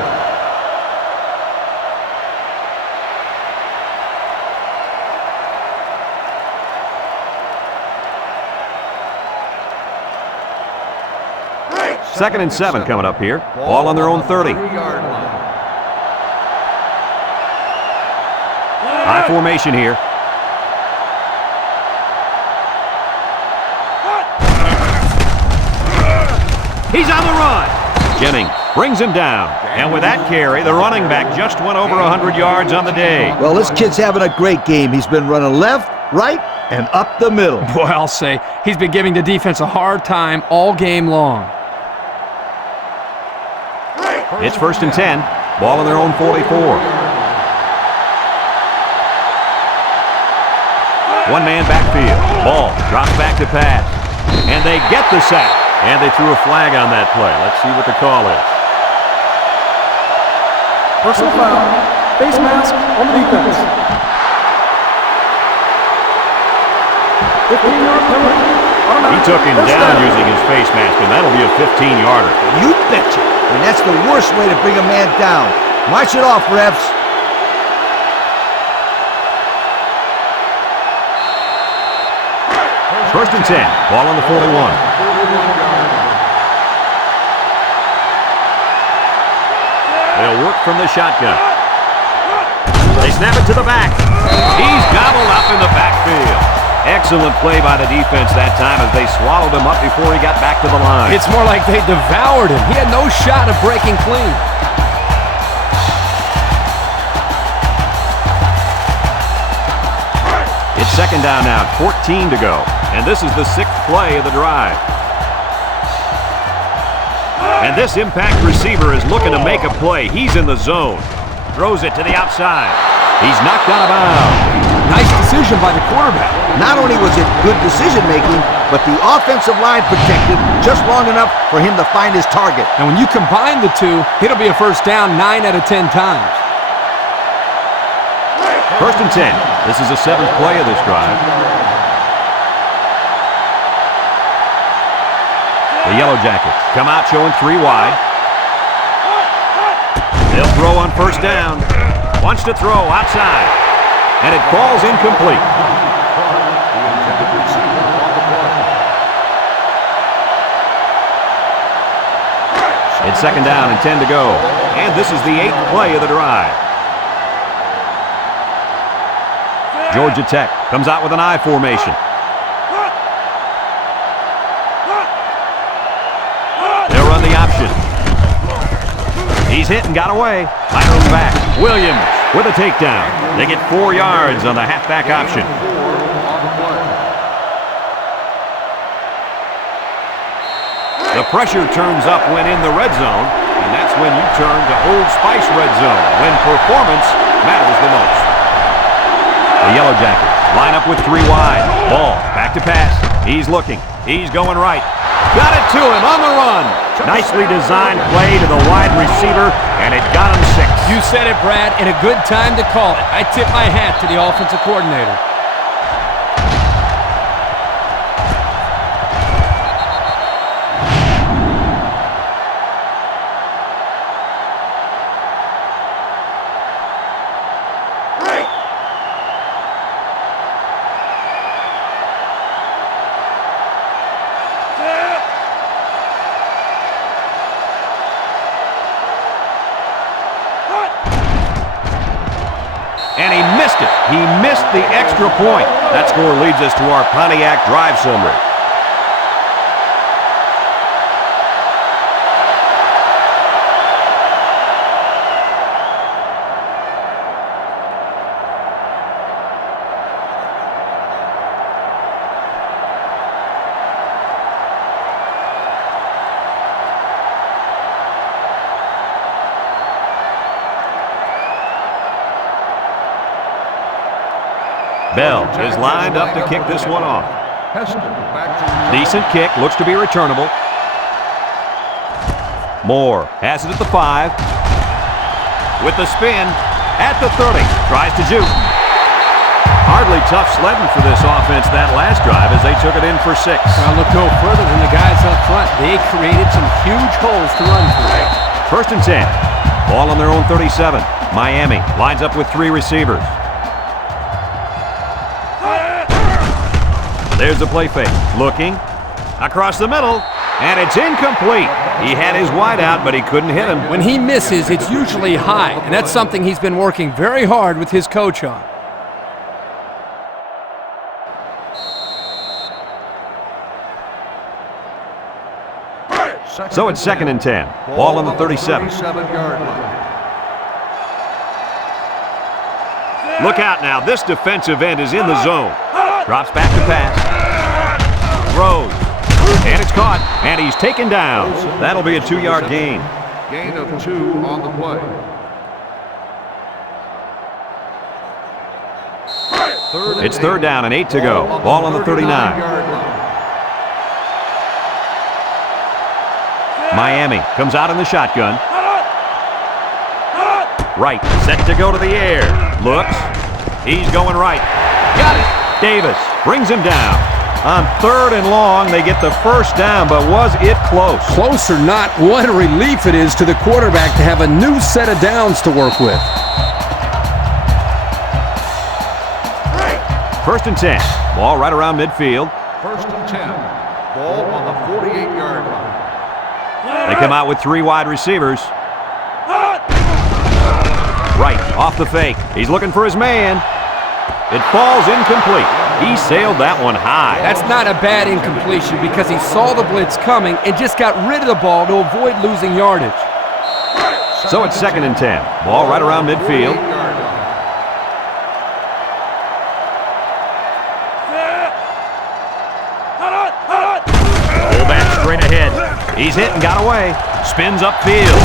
Second and 7 coming up here. Ball on their own 30. 3-yard line. High formation here. He's on the run. Jennings brings him down. And with that carry, the running back just went over 100 yards on the day. Well, this kid's having a great game. He's been running left, right, and up the middle. Boy, I'll say, he's been giving the defense a hard time all game long. It's first and 10. Ball on their own 44. One-man backfield. Ball drops back to pass. And they get the sack. And they threw a flag on that play. Let's see what the call is. Personal foul. Face mask on the defense. 15-yard penalty. He took him down using his face mask, and that'll be a 15-yarder. You betcha. And that's the worst way to bring a man down. March it off, refs. First and 10. Ball on the 41. They'll work from the shotgun. They snap it to the back. He's gobbled up in the backfield. Excellent play by the defense that time as they swallowed him up before he got back to the line. It's more like they devoured him. He had no shot of breaking clean. It's second down now, 14 to go. And this is the 6th play of the drive. And this impact receiver is looking to make a play. He's in the zone. Throws it to the outside. He's knocked out of bounds. Nice decision by the quarterback. Not only was it good decision-making, but the offensive line protected just long enough for him to find his target. And when you combine the two, it'll be a first down 9 out of 10 times. First and 10. This is the 7th play of this drive. The Yellow Jackets come out showing 3 wide. They'll throw on first down. Wants to throw outside. And it falls incomplete. It's second down and 10 to go. And this is the 8th play of the drive. Georgia Tech comes out with an I formation. They'll run the option. He's hit and got away. Fires back. Williams with a takedown. They get 4 yards on the halfback option. The pressure turns up when in the red zone, and that's when you turn to Old Spice red zone, when performance matters the most. The Yellow Jackets line up with 3 wide. Ball back to pass. He's looking. He's going right. Got it to him on the run. Nicely designed play to the wide receiver, and it got him 6. You said it, Brad, and a good time to call it. I tip my hat to the offensive coordinator. And he missed it. He missed the extra point. That score leads us to our Pontiac drive summary. Bell is lined up to kick this one off. Decent kick, looks to be returnable. Moore has it at the 5. With the spin at the 30. Tries to juke. Hardly tough sledding for this offense that last drive as they took it in for 6. Well, look no further than the guys up front. They created some huge holes to run through. First and 10. Ball on their own 37. Miami lines up with 3 receivers. There's the play fake. Looking. Across the middle. And it's incomplete. He had his wide out, but he couldn't hit him. When he misses, it's usually high, and that's something he's been working very hard with his coach on. So it's second and 10. Ball on the 37. Look out now. This defensive end is in the zone. Drops back to pass. Throws. And it's caught. And he's taken down. That'll be a 2-yard gain. Gain of 2 on the play. It's third down and 8 to go. Ball on the 39. Miami comes out in the shotgun. Right, set to go to the air. Looks. He's going right. Got it. Davis brings him down. On 3rd and long, they get the first down, but was it close? Close or not, what a relief it is to the quarterback to have a new set of downs to work with. First and 10. Ball right around midfield. First and 10. Ball on the 48-yard line. They come out with 3 wide receivers. Right, off the fake. He's looking for his man. It falls incomplete. He sailed that one high. That's not a bad incompletion because he saw the blitz coming and just got rid of the ball to avoid losing yardage. So it's 2nd and 10. Ball right around midfield. Fullback straight ahead. He's hit and got away. Spins upfield.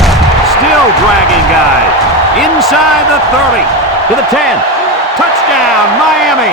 Still dragging guys. Inside the 30. To the 10. Touchdown, Miami.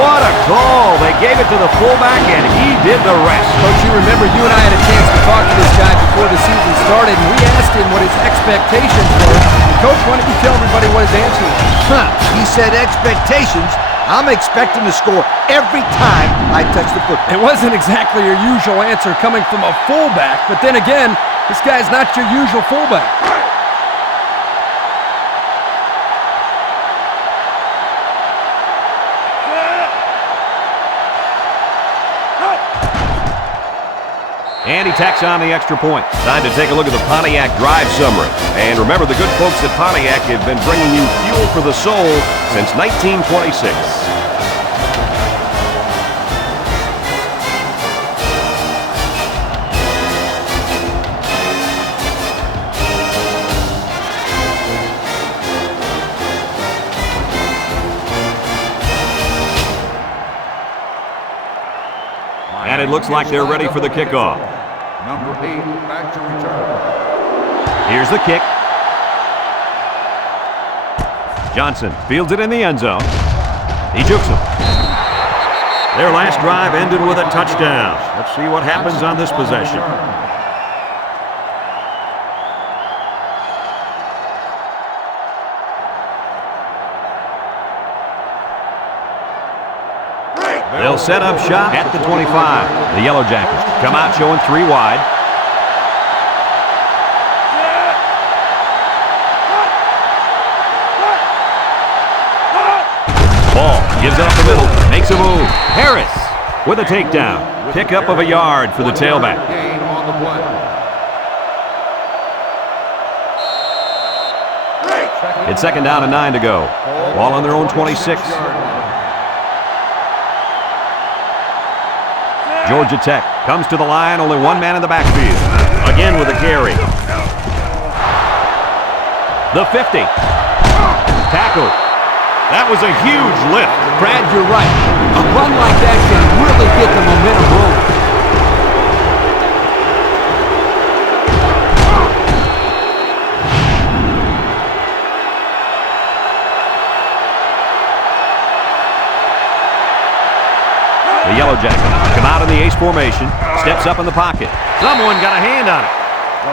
What a goal. They gave it to the fullback, and he did the rest. Coach, you remember you and I had a chance to talk to this guy before the season started, and we asked him what his expectations were. Coach, why don't you tell everybody what his answer was? He said expectations. I'm expecting to score every time I touch the football. It wasn't exactly your usual answer coming from a fullback, but then again, this guy's not your usual fullback. And he tacks on the extra point. Time to take a look at the Pontiac drive summary. And remember, the good folks at Pontiac have been bringing you fuel for the soul since 1926. And it looks like they're ready for the kickoff. Number 8 back to return. Here's the kick. Johnson fields it in the end zone. He jukes him. Their last drive ended with a touchdown. Let's see what happens on this possession. They'll set up shop at the 25. The Yellow Jackets come out showing 3 wide. Ball gives it up the middle, makes a move. Harris with a takedown. Pickup of a yard for the tailback. Gain on the play. It's 2nd down and 9 to go. Ball on their own 26. Georgia Tech comes to the line, only one man in the backfield. Again with a carry. The 50. Tackle. That was a huge lift. Brad, you're right. A run like that can really get the momentum rolling. The Yellow Jackets come out in the ace formation, steps up in the pocket. Someone got a hand on it.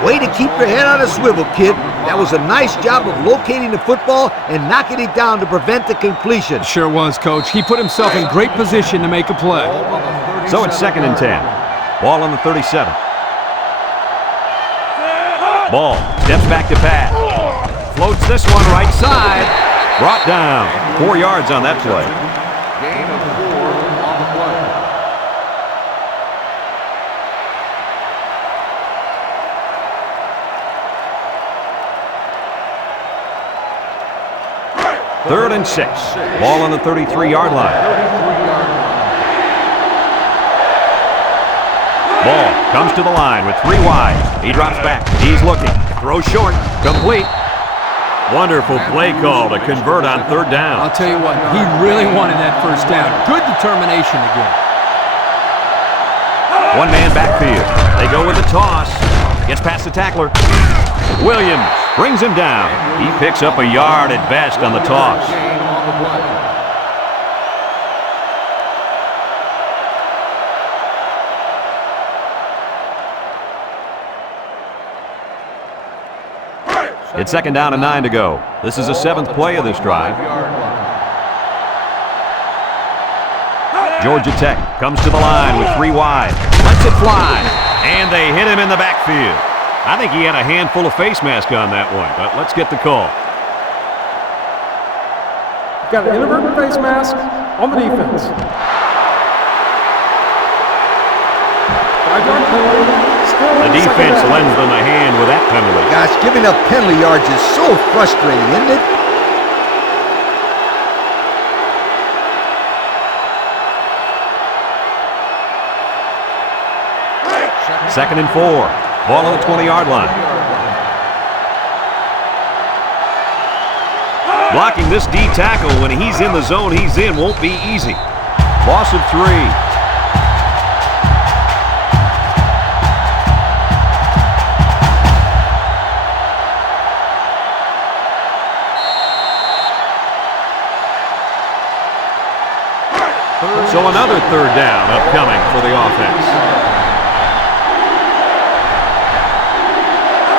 Way to keep your head on a swivel, kid. That was a nice job of locating the football and knocking it down to prevent the completion. Sure was, Coach. He put himself in great position to make a play. So it's 2nd and 10. Ball on the 37. Ball steps back to pass. Floats this one right side. Brought down. 4 yards on that play. Gain of 4 on the play. Third and 6. Ball on the 33-yard line. Ball comes to the line with 3 wide. He drops back. He's looking. Throw short. Complete. Wonderful play call to convert on 3rd down. I'll tell you what, he really wanted that first down. Good determination again. One man backfield. They go with the toss. Gets past the tackler. Williams brings him down. He picks up a yard at best on the toss. Gain on the play. It's 2nd down and 9 to go. This is the 7th play of this drive. Georgia Tech comes to the line with 3 wide. Lets it fly. And they hit him in the backfield. I think he had a handful of face mask on that one, but let's get the call. Got an inadvertent face mask on the defense. 5-yard penalty. The defense lends them a hand with that penalty. Gosh, giving up penalty yards is so frustrating, isn't it? 2nd and 4. Ball on the 20-yard line. Blocking this D tackle when he's in the zone he's in won't be easy. Loss of 3. So another 3rd down upcoming for the offense.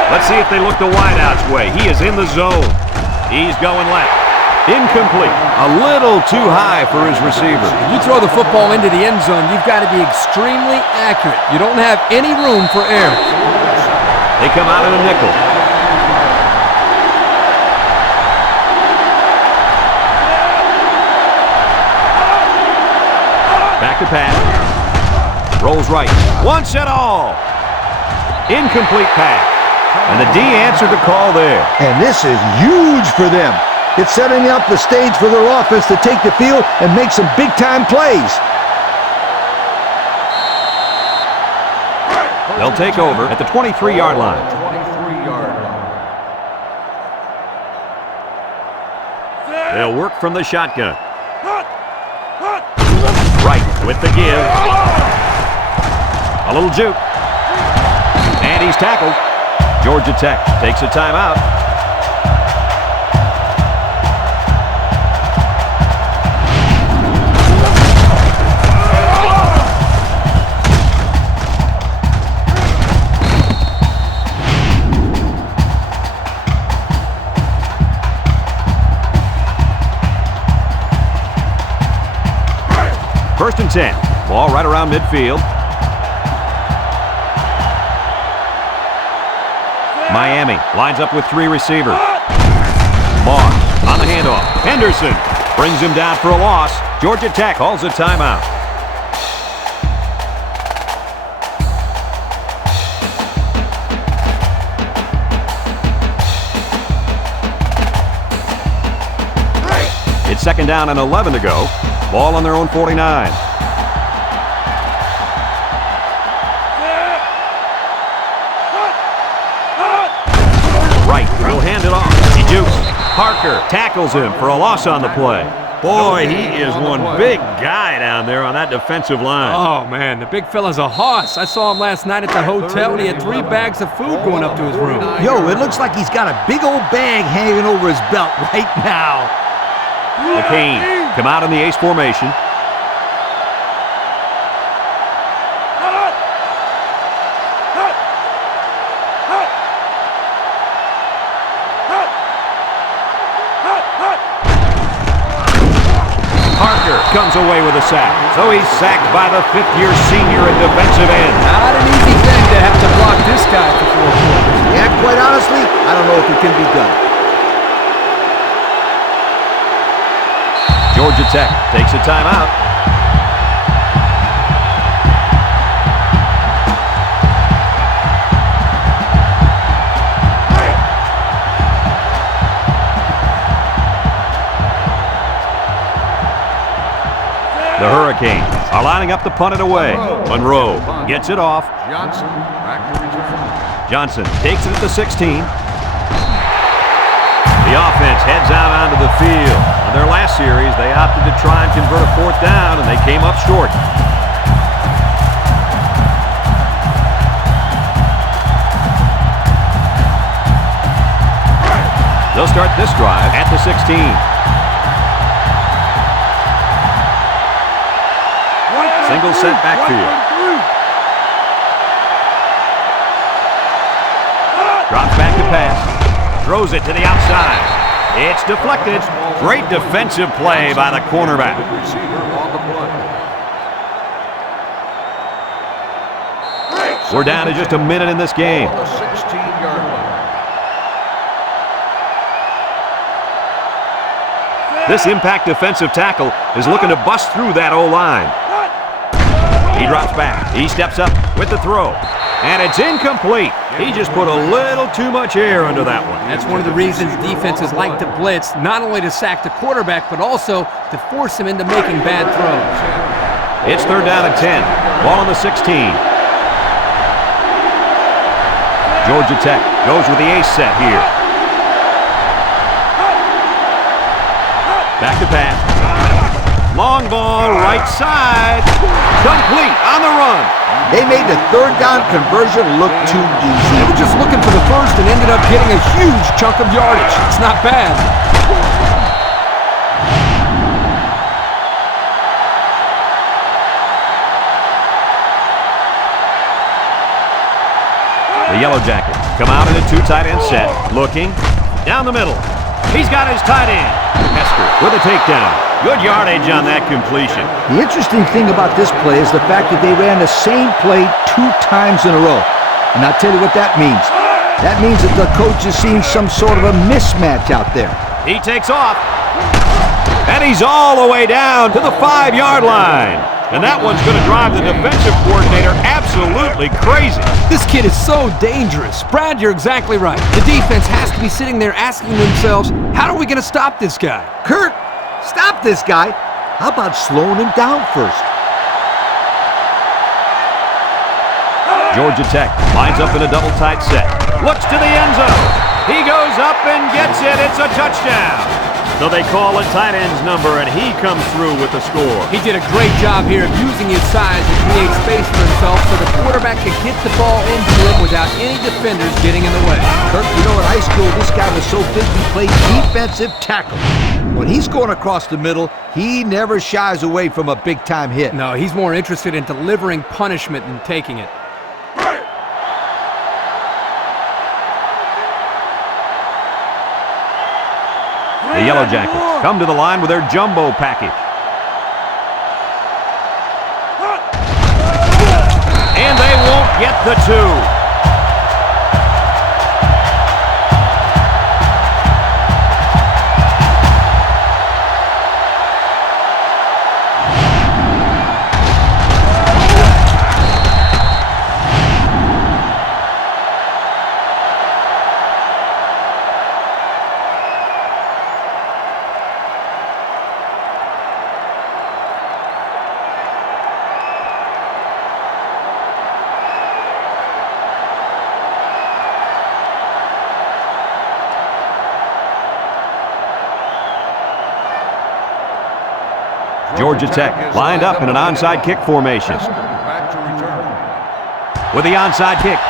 Let's see if they look the wideout's way. He is in the zone. He's going left. Incomplete. A little too high for his receiver. When you throw the football into the end zone, you've got to be extremely accurate. You don't have any room for error. They come out in a nickel. Back to pass. Rolls right. Once and all. Incomplete pass. And the D answered the call there. And this is huge for them. It's setting up the stage for their offense to take the field and make some big-time plays. They'll take over at the 23-yard line. 23-yard line. They'll work from the shotgun. Right with the give. A little juke. And he's tackled. Georgia Tech takes a timeout. First and 10. Ball right around midfield. Miami lines up with 3 receivers. Moss on the handoff. Henderson brings him down for a loss. Georgia Tech calls a timeout. It's 2nd down and 11 to go. Ball on their own 49. Right, he'll hand it off. He jukes. Parker tackles him for a loss on the play. Boy, he is one big guy down there on that defensive line. Oh, man, the big fella's a hoss. I saw him last night at the hotel, and he had 3 bags of food going up to his room. Yo, it looks like he's got a big old bag hanging over his belt right now. The Canes come out in the ace formation. Parker comes away with a sack. So he's sacked by the 5th-year senior at defensive end. Not an easy thing to have to block this guy for 4 quarters. Yeah, quite honestly, I don't know if it can be done. Georgia Tech takes a timeout. The Hurricanes are lining up to punt it away. Monroe gets it off. Johnson back to return. Johnson takes it at the 16. The offense heads out onto the field. In their last series, they opted to try and convert a 4th down, and they came up short. They'll start this drive at the 16. Single set backfield. Drops back to pass. Throws it to the outside. It's deflected. Great defensive play by the cornerback. Receiver on the play. We're down to just a minute in this game. On the 16-yard line. This impact defensive tackle is looking to bust through that O-line. He drops back. He steps up with the throw. And it's incomplete. He just put a little too much air under that one. That's one of the reasons defenses like to blitz, not only to sack the quarterback, but also to force him into making bad throws. It's 3rd down and 10. Ball on the 16. Georgia Tech goes with the ace set here. Back to pass. Long ball, right side. Complete on the run. They made the third down conversion look too easy. They were just looking for the first and ended up getting a huge chunk of yardage. It's not bad. The Yellow Jackets come out in a two tight end set. Looking down the middle. He's got his tight end. Hester with a takedown. Good yardage on that completion. The interesting thing about this play is the fact that they ran the same play 2 times in a row. And I'll tell you what that means. That means that the coach is seeing some sort of a mismatch out there. He takes off. And he's all the way down to the 5-yard line. And that one's going to drive the defensive coordinator absolutely crazy. This kid is so dangerous. Brad, you're exactly right. The defense has to be sitting there asking themselves, how are we going to stop this guy? Kurt, stop this guy. How about slowing him down first? Georgia Tech lines up in a double tight set. Looks to the end zone. He goes up and gets it. It's a touchdown. So they call a tight end's number, and he comes through with the score. He did a great job here of using his size to create space for himself so the quarterback could get the ball into him without any defenders getting in the way. Kirk, you know, in high school, this guy was so big he played defensive tackle. When he's going across the middle, he never shies away from a big-time hit. No, he's more interested in delivering punishment than taking it. The Yellow Jackets come to the line with their jumbo package. And they won't get the 2. Georgia Tech lined up in an onside kick formation. Back to return. With the onside kick.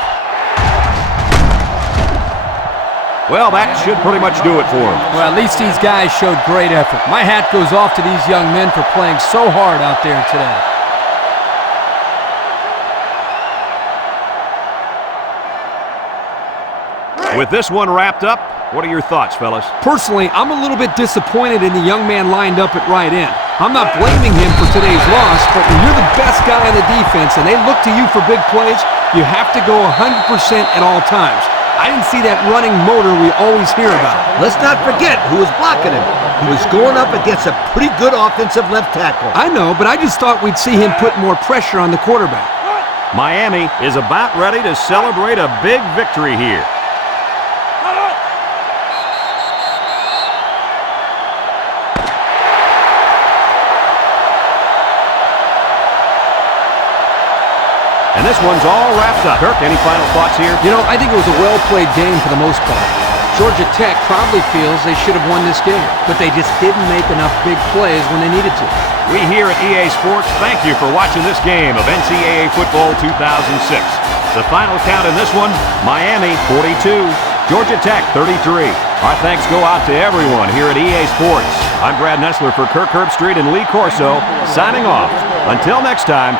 Well, that should pretty much do it for him. Well, at least these guys showed great effort. My hat goes off to these young men for playing so hard out there today. With this one wrapped up, what are your thoughts, fellas? Personally, I'm a little bit disappointed in the young man lined up at right end. I'm not blaming him for today's loss, but when you're the best guy on the defense and they look to you for big plays, you have to go 100% at all times. I didn't see that running motor we always hear about. Let's not forget who was blocking him. He was going up against a pretty good offensive left tackle. I know, but I just thought we'd see him put more pressure on the quarterback. Miami is about ready to celebrate a big victory here. And this one's all wrapped up. Kirk, any final thoughts here? You know, I think it was a well-played game for the most part. Georgia Tech probably feels they should have won this game, but they just didn't make enough big plays when they needed to. We here at EA Sports thank you for watching this game of NCAA Football 2006. The final count in this one, Miami 42, Georgia Tech 33. Our thanks go out to everyone here at EA Sports. I'm Brad Nessler for Kirk Herbstreit and Lee Corso, signing off. Until next time.